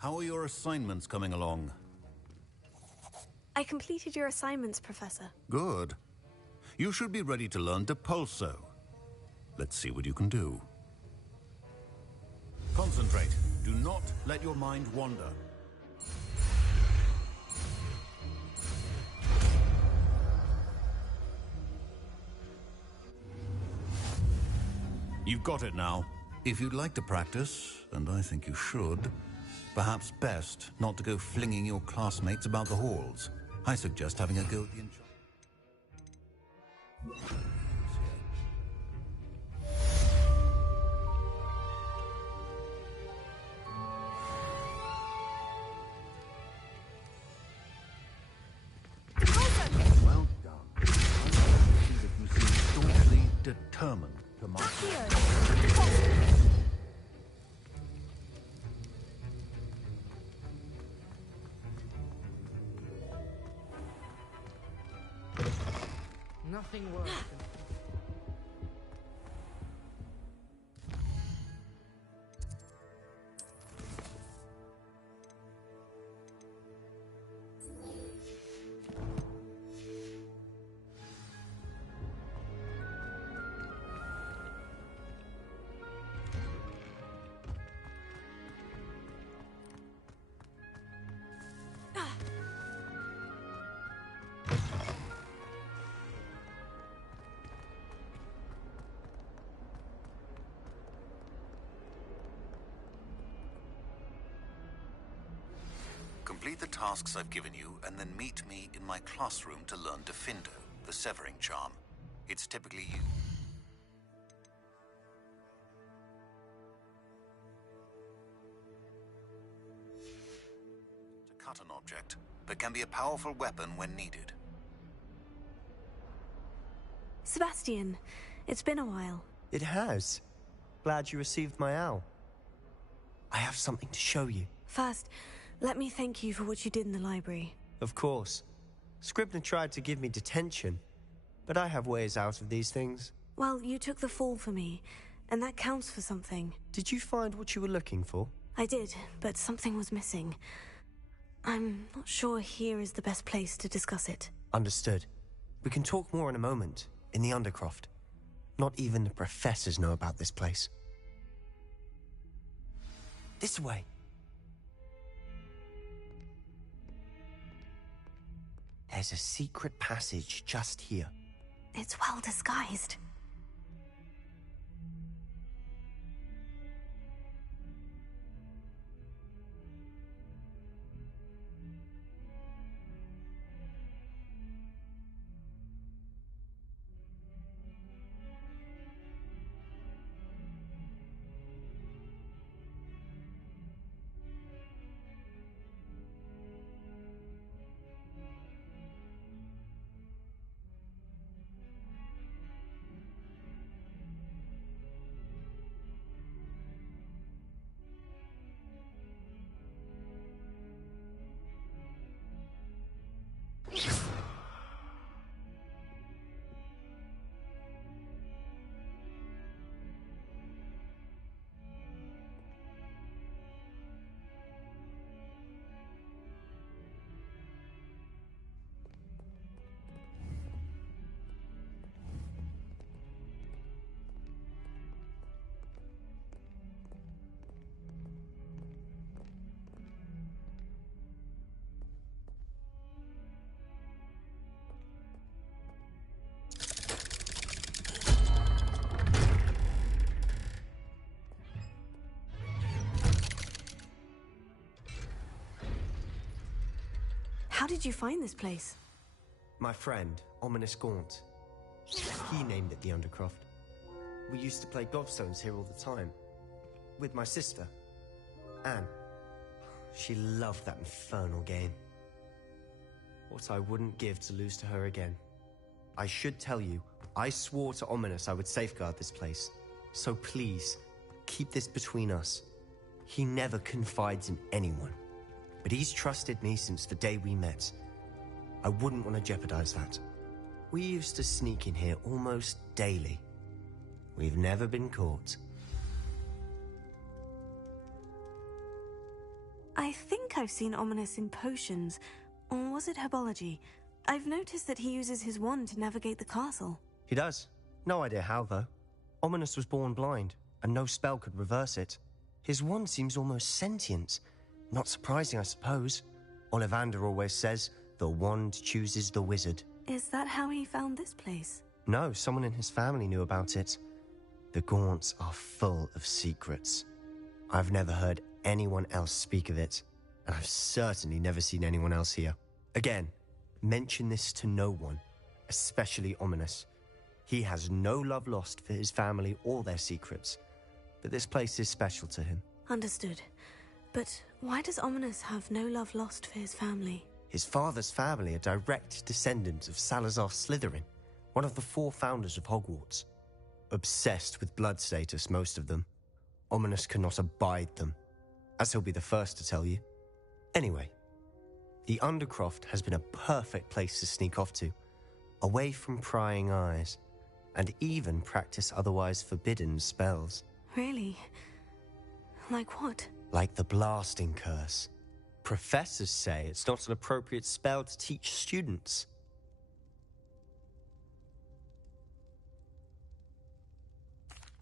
How are your assignments coming along? I completed your assignments, Professor. Good. You should be ready to learn Depulso. Let's see what you can do. Concentrate. Do not let your mind wander. You've got it now. If you'd like to practice, and I think you should, perhaps best not to go flinging your classmates about the halls. I suggest having a go at the Well done. I see that you seem staunchly determined to master. Nothing worse than... Complete the tasks I've given you, and then meet me in my classroom to learn Defindo, the severing charm. It's typically used to cut an object, but can be a powerful weapon when needed. Sebastian, it's been a while. It has. Glad you received my owl. I have something to show you. First, let me thank you for what you did in the library. Of course. Scribner tried to give me detention, but I have ways out of these things. Well, you took the fall for me, and that counts for something. Did you find what you were looking for? I did, but something was missing. I'm not sure here is the best place to discuss it. Understood. We can talk more in a moment, in the Undercroft. Not even the professors know about this place. This way. There's a secret passage just here. It's well disguised. How did you find this place? My friend, Ominous Gaunt. He named it the Undercroft. We used to play gobstones here all the time. With my sister, Anne. She loved that infernal game. What I wouldn't give to lose to her again. I should tell you, I swore to Ominous I would safeguard this place. So please, keep this between us. He never confides in anyone. But he's trusted me since the day we met. I wouldn't want to jeopardize that. We used to sneak in here almost daily. We've never been caught. I think I've seen Ominous in potions. Or was it herbology? I've noticed that he uses his wand to navigate the castle. He does. No idea how, though. Ominous was born blind, and no spell could reverse it. His wand seems almost sentient. Not surprising, I suppose. Ollivander always says, the wand chooses the wizard. Is that how he found this place? No, someone in his family knew about it. The Gaunts are full of secrets. I've never heard anyone else speak of it, and I've certainly never seen anyone else here. Again, mention this to no one, especially Ominous. He has no love lost for his family or their secrets, but this place is special to him. Understood. But why does Ominous have no love lost for his family? His father's family are direct descendants of Salazar Slytherin, one of the 4 founders of Hogwarts. Obsessed with blood status, most of them. Ominous cannot abide them, as he'll be the first to tell you. Anyway, the Undercroft has been a perfect place to sneak off to, away from prying eyes, and even practice otherwise forbidden spells. Really? Like what? Like the blasting curse. Professors say it's not an appropriate spell to teach students.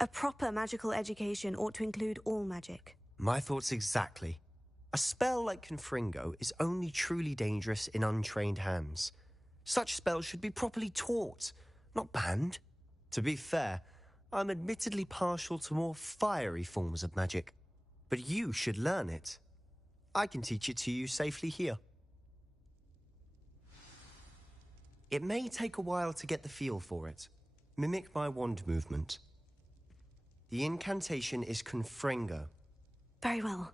A proper magical education ought to include all magic. My thoughts exactly. A spell like Confringo is only truly dangerous in untrained hands. Such spells should be properly taught, not banned. To be fair, I'm admittedly partial to more fiery forms of magic, but you should learn it. I can teach it to you safely here. It may take a while to get the feel for it. Mimic my wand movement. The incantation is Confringo. Very well.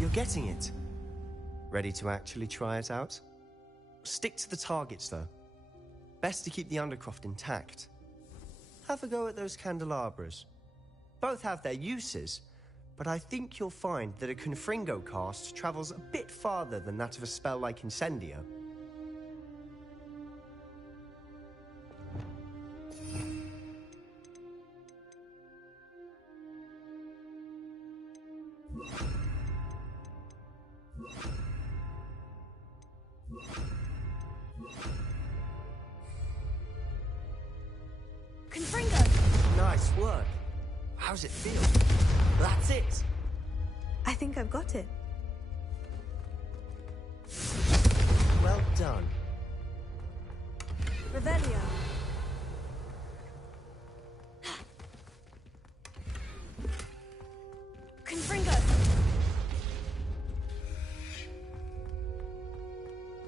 You're getting it. Ready to actually try it out? Stick to the targets, though. Best to keep the Undercroft intact. Have a go at those candelabras. Both have their uses, but I think you'll find that a Confringo cast travels a bit farther than that of a spell like Incendio. Confringo! Nice work. How's it feel? That's it. I think I've got it. Well done. Revelio. Confringo.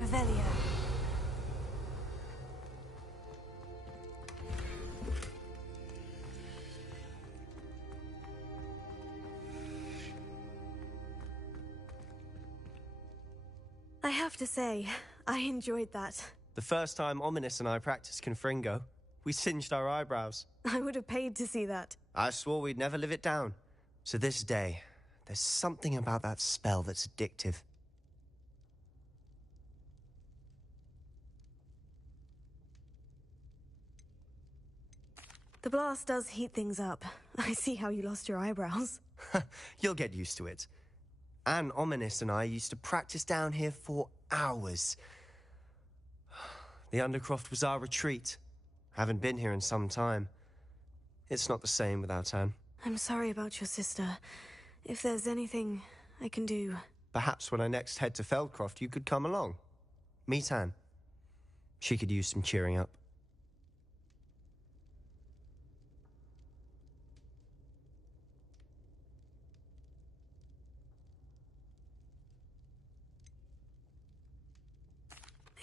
Revelio. I have to say, I enjoyed that. The first time Ominous and I practiced Confringo, we singed our eyebrows. I would have paid to see that. I swore we'd never live it down. To this day, there's something about that spell that's addictive. The blast does heat things up. I see how you lost your eyebrows. You'll get used to it. Anne, Ominous and I used to practice down here for hours. The Undercroft was our retreat. Haven't been here in some time. It's not the same without Anne. I'm sorry about your sister. If there's anything I can do... Perhaps when I next head to Feldcroft, you could come along. Meet Anne. She could use some cheering up.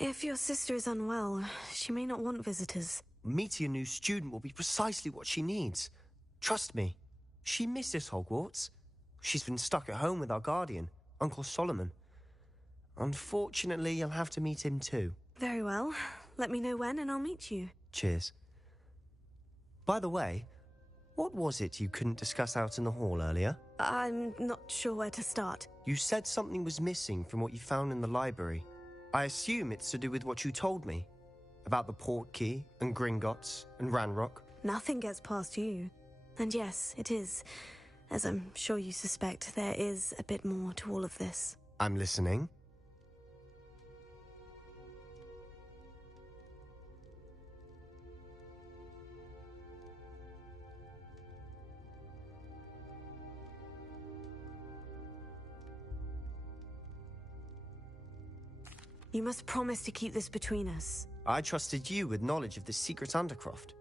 If your sister is unwell, she may not want visitors. Meeting a new student will be precisely what she needs. Trust me, she misses Hogwarts. She's been stuck at home with our guardian, Uncle Solomon. Unfortunately, you'll have to meet him too. Very well. Let me know when and I'll meet you. Cheers. By the way, what was it you couldn't discuss out in the hall earlier? I'm not sure where to start. You said something was missing from what you found in the library. I assume it's to do with what you told me. About the port key, and Gringotts, and Ranrock. Nothing gets past you. And yes, it is. As I'm sure you suspect, there is a bit more to all of this. I'm listening. You must promise to keep this between us. I trusted you with knowledge of the secret Undercroft.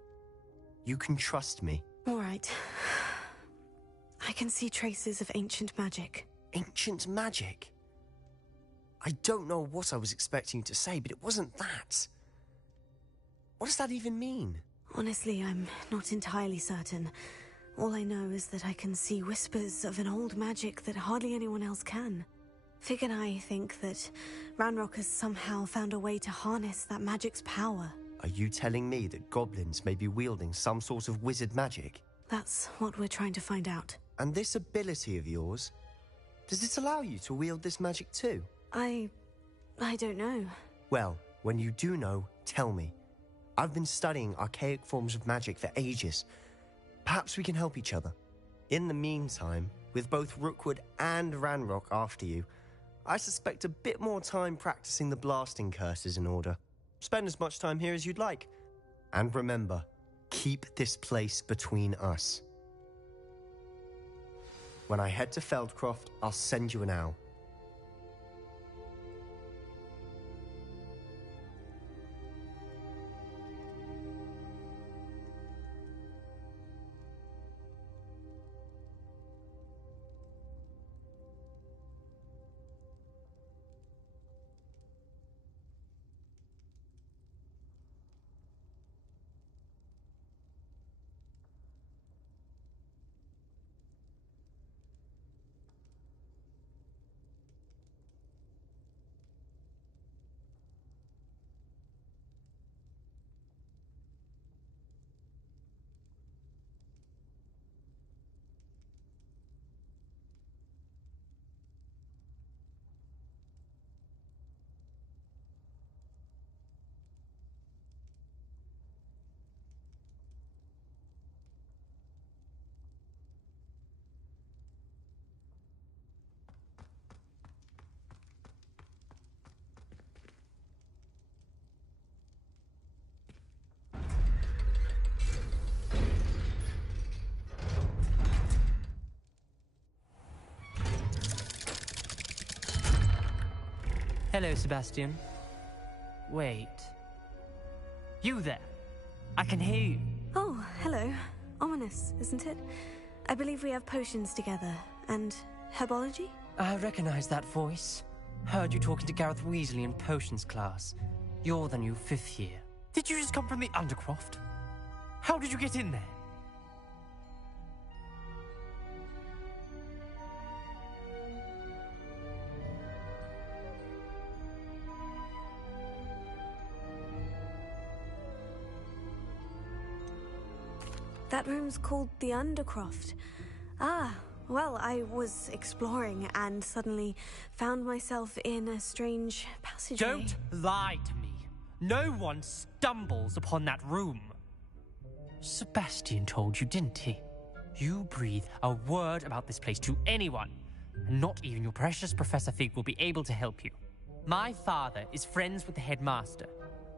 You can trust me. All right. I can see traces of ancient magic. Ancient magic? I don't know what I was expecting you to say, but it wasn't that. What does that even mean? Honestly, I'm not entirely certain. All I know is that I can see whispers of an old magic that hardly anyone else can. Fig and I think that Ranrock has somehow found a way to harness that magic's power. Are you telling me that goblins may be wielding some sort of wizard magic? That's what we're trying to find out. And this ability of yours, does it allow you to wield this magic too? I don't know. Well, when you do know, tell me. I've been studying archaic forms of magic for ages. Perhaps we can help each other. In the meantime, with both Rookwood and Ranrock after you, I suspect a bit more time practicing the blasting curse is in order. Spend as much time here as you'd like. And remember, keep this place between us. When I head to Feldcroft, I'll send you an owl. Hello, Sebastian. Wait. You there? I can hear you. Oh, hello. Ominous, isn't it? I believe we have potions together. And herbology? I recognize that voice. Heard you talking to Gareth Weasley in potions class. You're the new 5th year. Did you just come from the Undercroft? How did you get in there? That room's called the Undercroft. Ah, well, I was exploring and suddenly found myself in a strange passageway. Don't lie to me. No one stumbles upon that room. Sebastian told you, didn't he? You breathe a word about this place to anyone, and not even your precious Professor Fig will be able to help you. My father is friends with the headmaster.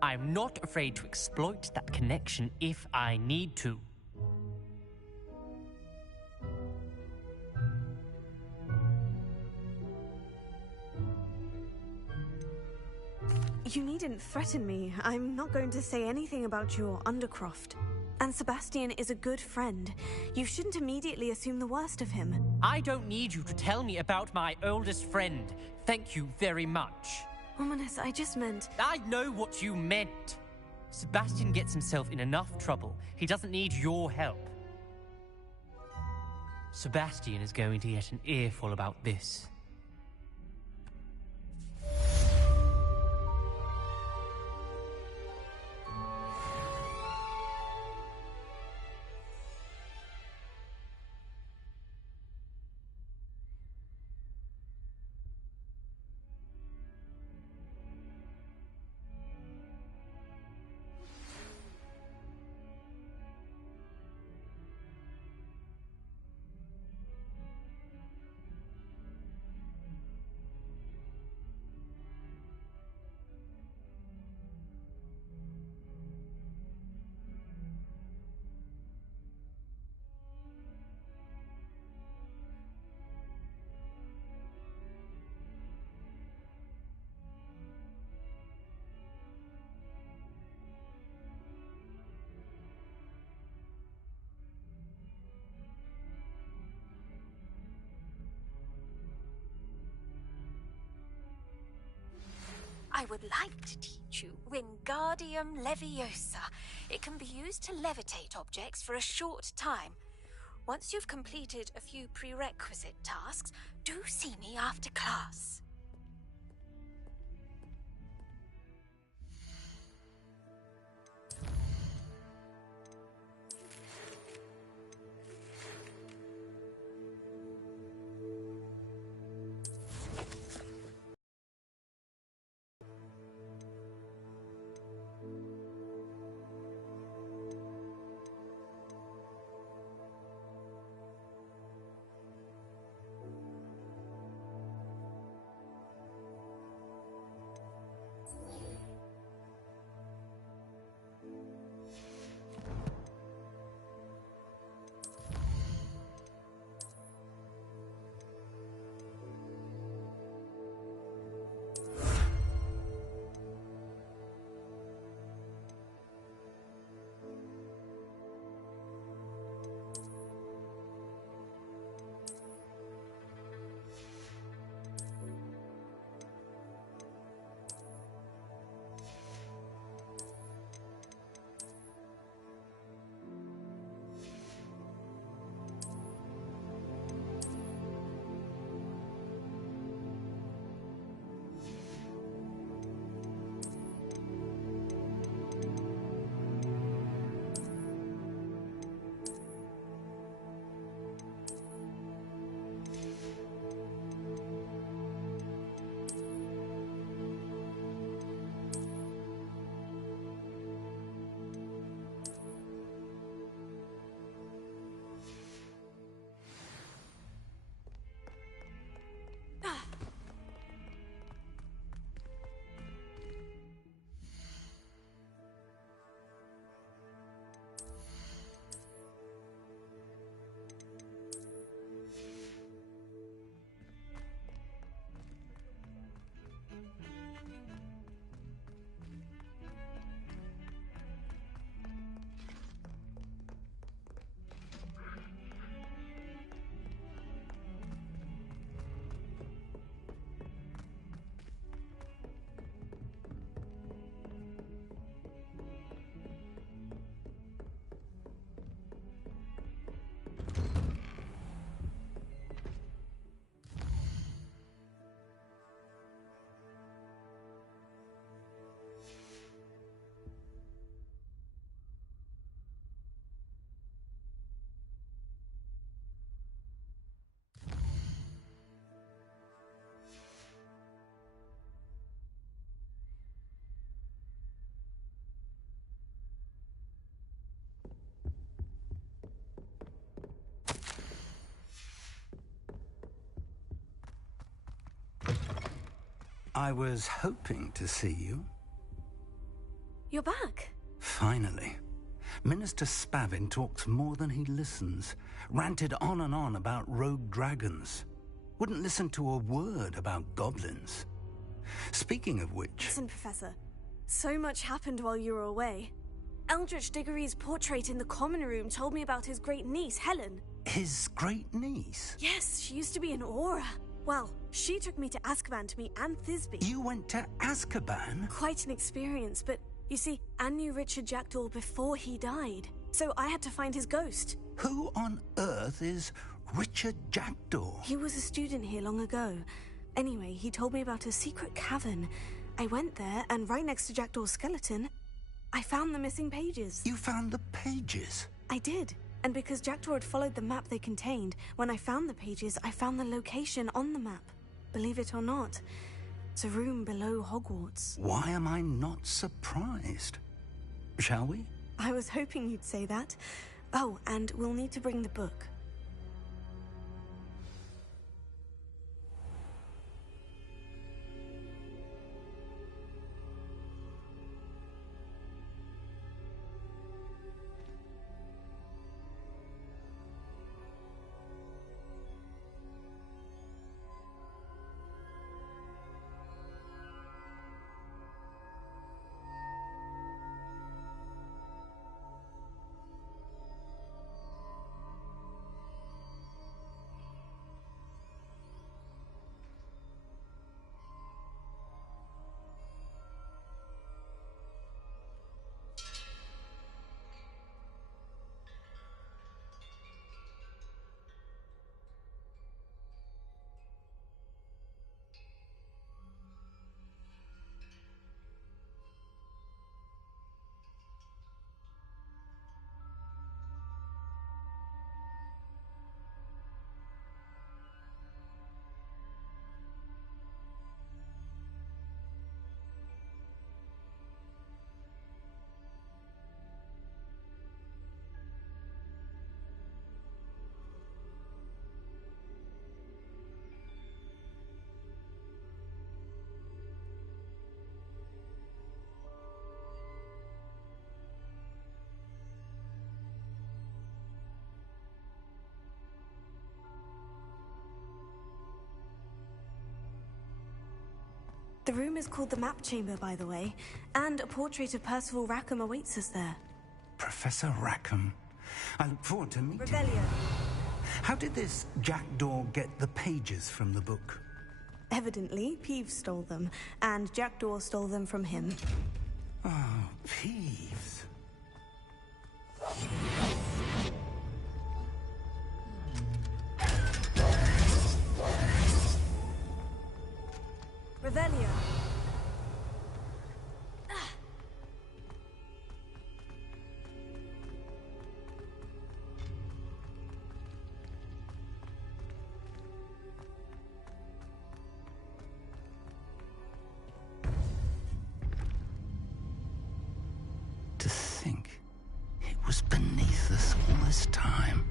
I'm not afraid to exploit that connection if I need to. You needn't threaten me. I'm not going to say anything about your Undercroft. And Sebastian is a good friend. You shouldn't immediately assume the worst of him. I don't need you to tell me about my oldest friend. Thank you very much. Ominous, I just meant... I know what you meant. Sebastian gets himself in enough trouble. He doesn't need your help. Sebastian is going to get an earful about this. I would like to teach you Wingardium Leviosa. It can be used to levitate objects for a short time. Once you've completed a few prerequisite tasks, do see me after class. I was hoping to see you. You're back. Finally. Minister Spavin talks more than he listens. Ranted on and on about rogue dragons. Wouldn't listen to a word about goblins. Speaking of which... Listen, Professor. So much happened while you were away. Eldritch Diggory's portrait in the common room told me about his great niece, Helen. His great niece? Yes, she used to be an aura. Well, she took me to Azkaban to meet Anne Thisbe. You went to Azkaban? Quite an experience, but you see, Anne knew Richard Jackdaw before he died, so I had to find his ghost. Who on earth is Richard Jackdaw? He was a student here long ago. Anyway, he told me about a secret cavern. I went there, and right next to Jackdaw's skeleton, I found the missing pages. You found the pages? I did. And because Jackdaw had followed the map they contained, when I found the pages, I found the location on the map. Believe it or not, it's a room below Hogwarts. Why am I not surprised? Shall we? I was hoping you'd say that. Oh, and we'll need to bring the book. The room is called the Map Chamber, by the way, and a portrait of Percival Rackham awaits us there. Professor Rackham. I look forward to meeting Revelio. you. How did this Jackdaw get the pages from the book? Evidently, Peeves stole them, and Jackdaw stole them from him. Oh, Peeves. Revelio. To think it was beneath us all this time.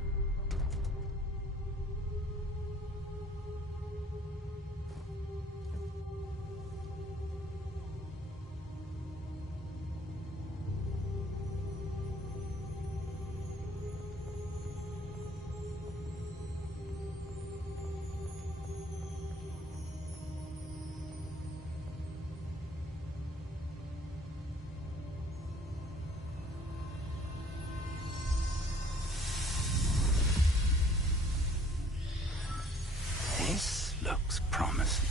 This looks promising.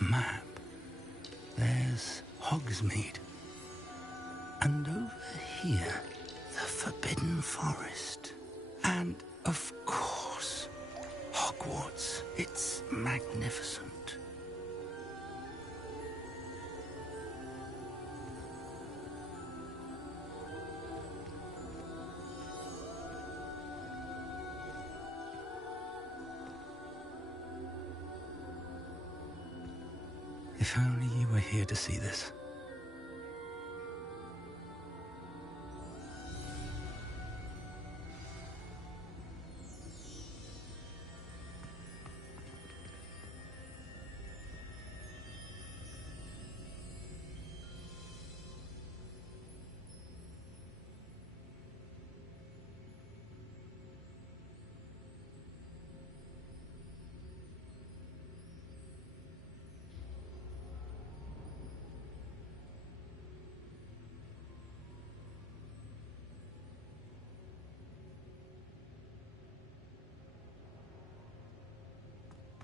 A map. There's Hogsmeade. And over here, the Forbidden Forest. And, of course, Hogwarts. It's magnificent. If only you were here to see this.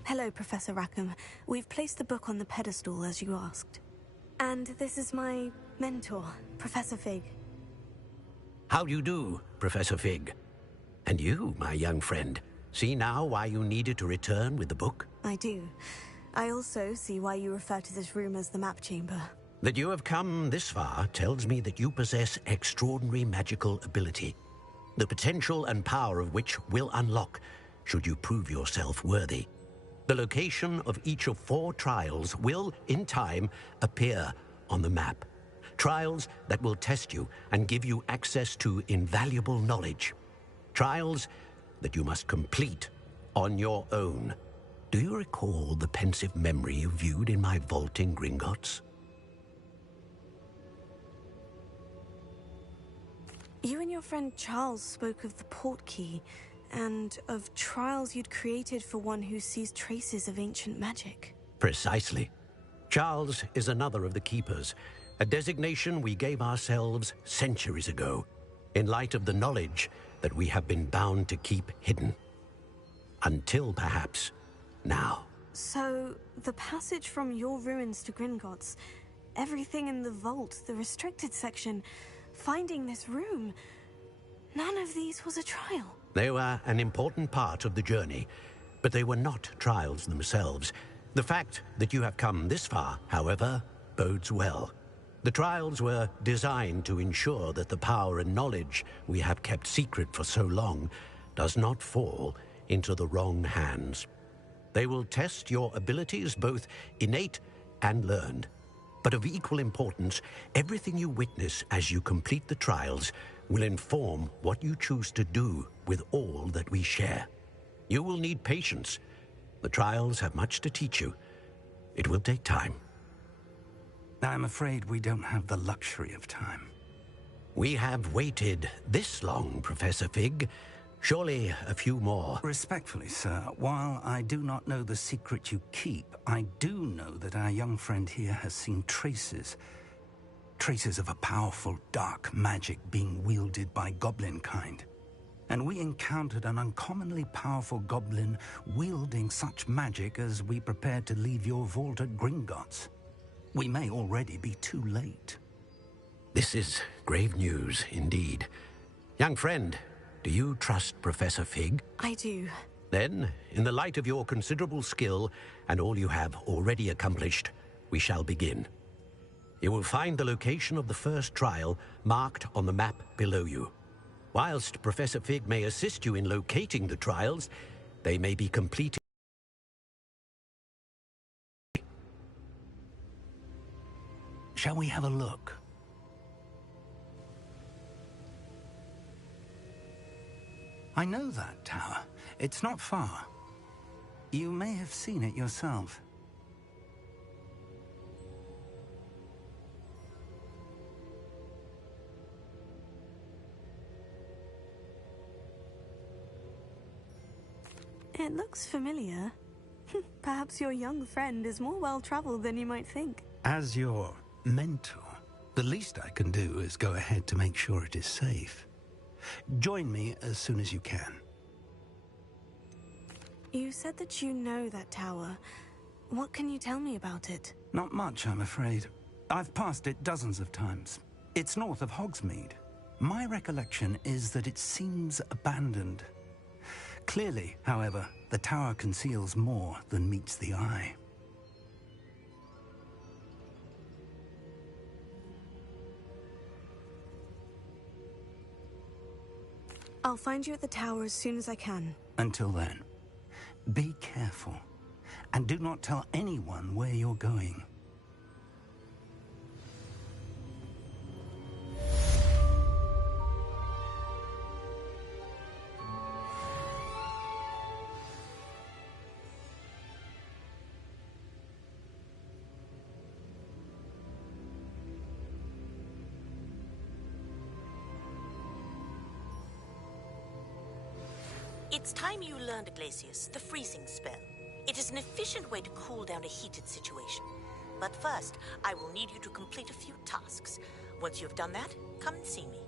Hello, Professor Rackham. We've placed the book on the pedestal as you asked. And this is my mentor, Professor Fig. How do you do, Professor Fig? And you, my young friend, see now why you needed to return with the book? I do. I also see why you refer to this room as the map chamber. That you have come this far tells me that you possess extraordinary magical ability, the potential and power of which will unlock should you prove yourself worthy. The location of each of 4 trials will, in time, appear on the map. Trials that will test you and give you access to invaluable knowledge. Trials that you must complete on your own. Do you recall the pensive memory you viewed in my vault in Gringotts? You and your friend Charles spoke of the port key, and of trials you'd created for one who sees traces of ancient magic. Precisely. Charles is another of the Keepers, a designation we gave ourselves centuries ago, in light of the knowledge that we have been bound to keep hidden. Until, perhaps, now. So, the passage from your ruins to Gringotts, everything in the vault, the restricted section, finding this room, none of these was a trial. They were an important part of the journey, but they were not trials themselves. The fact that you have come this far, however, bodes well. The trials were designed to ensure that the power and knowledge we have kept secret for so long does not fall into the wrong hands. They will test your abilities, both innate and learned. But of equal importance, everything you witness as you complete the trials will inform what you choose to do with all that we share. You will need patience. The trials have much to teach you. It will take time. I'm afraid we don't have the luxury of time. We have waited this long, Professor Fig. Surely a few more. Respectfully, sir, while I do not know the secret you keep, I do know that our young friend here has seen traces of a powerful dark magic being wielded by goblin kind. And we encountered an uncommonly powerful goblin wielding such magic as we prepared to leave your vault at Gringotts. We may already be too late. This is grave news indeed. Young friend, do you trust Professor Fig? I do. Then, in the light of your considerable skill and all you have already accomplished, we shall begin. You will find the location of the first trial marked on the map below you. Whilst Professor Fig may assist you in locating the trials, they may be completed. Shall we have a look? I know that tower. It's not far. You may have seen it yourself. It looks familiar. Perhaps your young friend is more well-traveled than you might think. As your mentor, the least I can do is go ahead to make sure it is safe. Join me as soon as you can. You said that you know that tower. What can you tell me about it? Not much, I'm afraid. I've passed it dozens of times. It's north of Hogsmeade. My recollection is that it seems abandoned. Clearly, however, the tower conceals more than meets the eye. I'll find you at the tower as soon as I can. Until then, be careful, and do not tell anyone where you're going. It's time you learned, Glacius, the freezing spell. It is an efficient way to cool down a heated situation. But first, I will need you to complete a few tasks. Once you have done that, come and see me.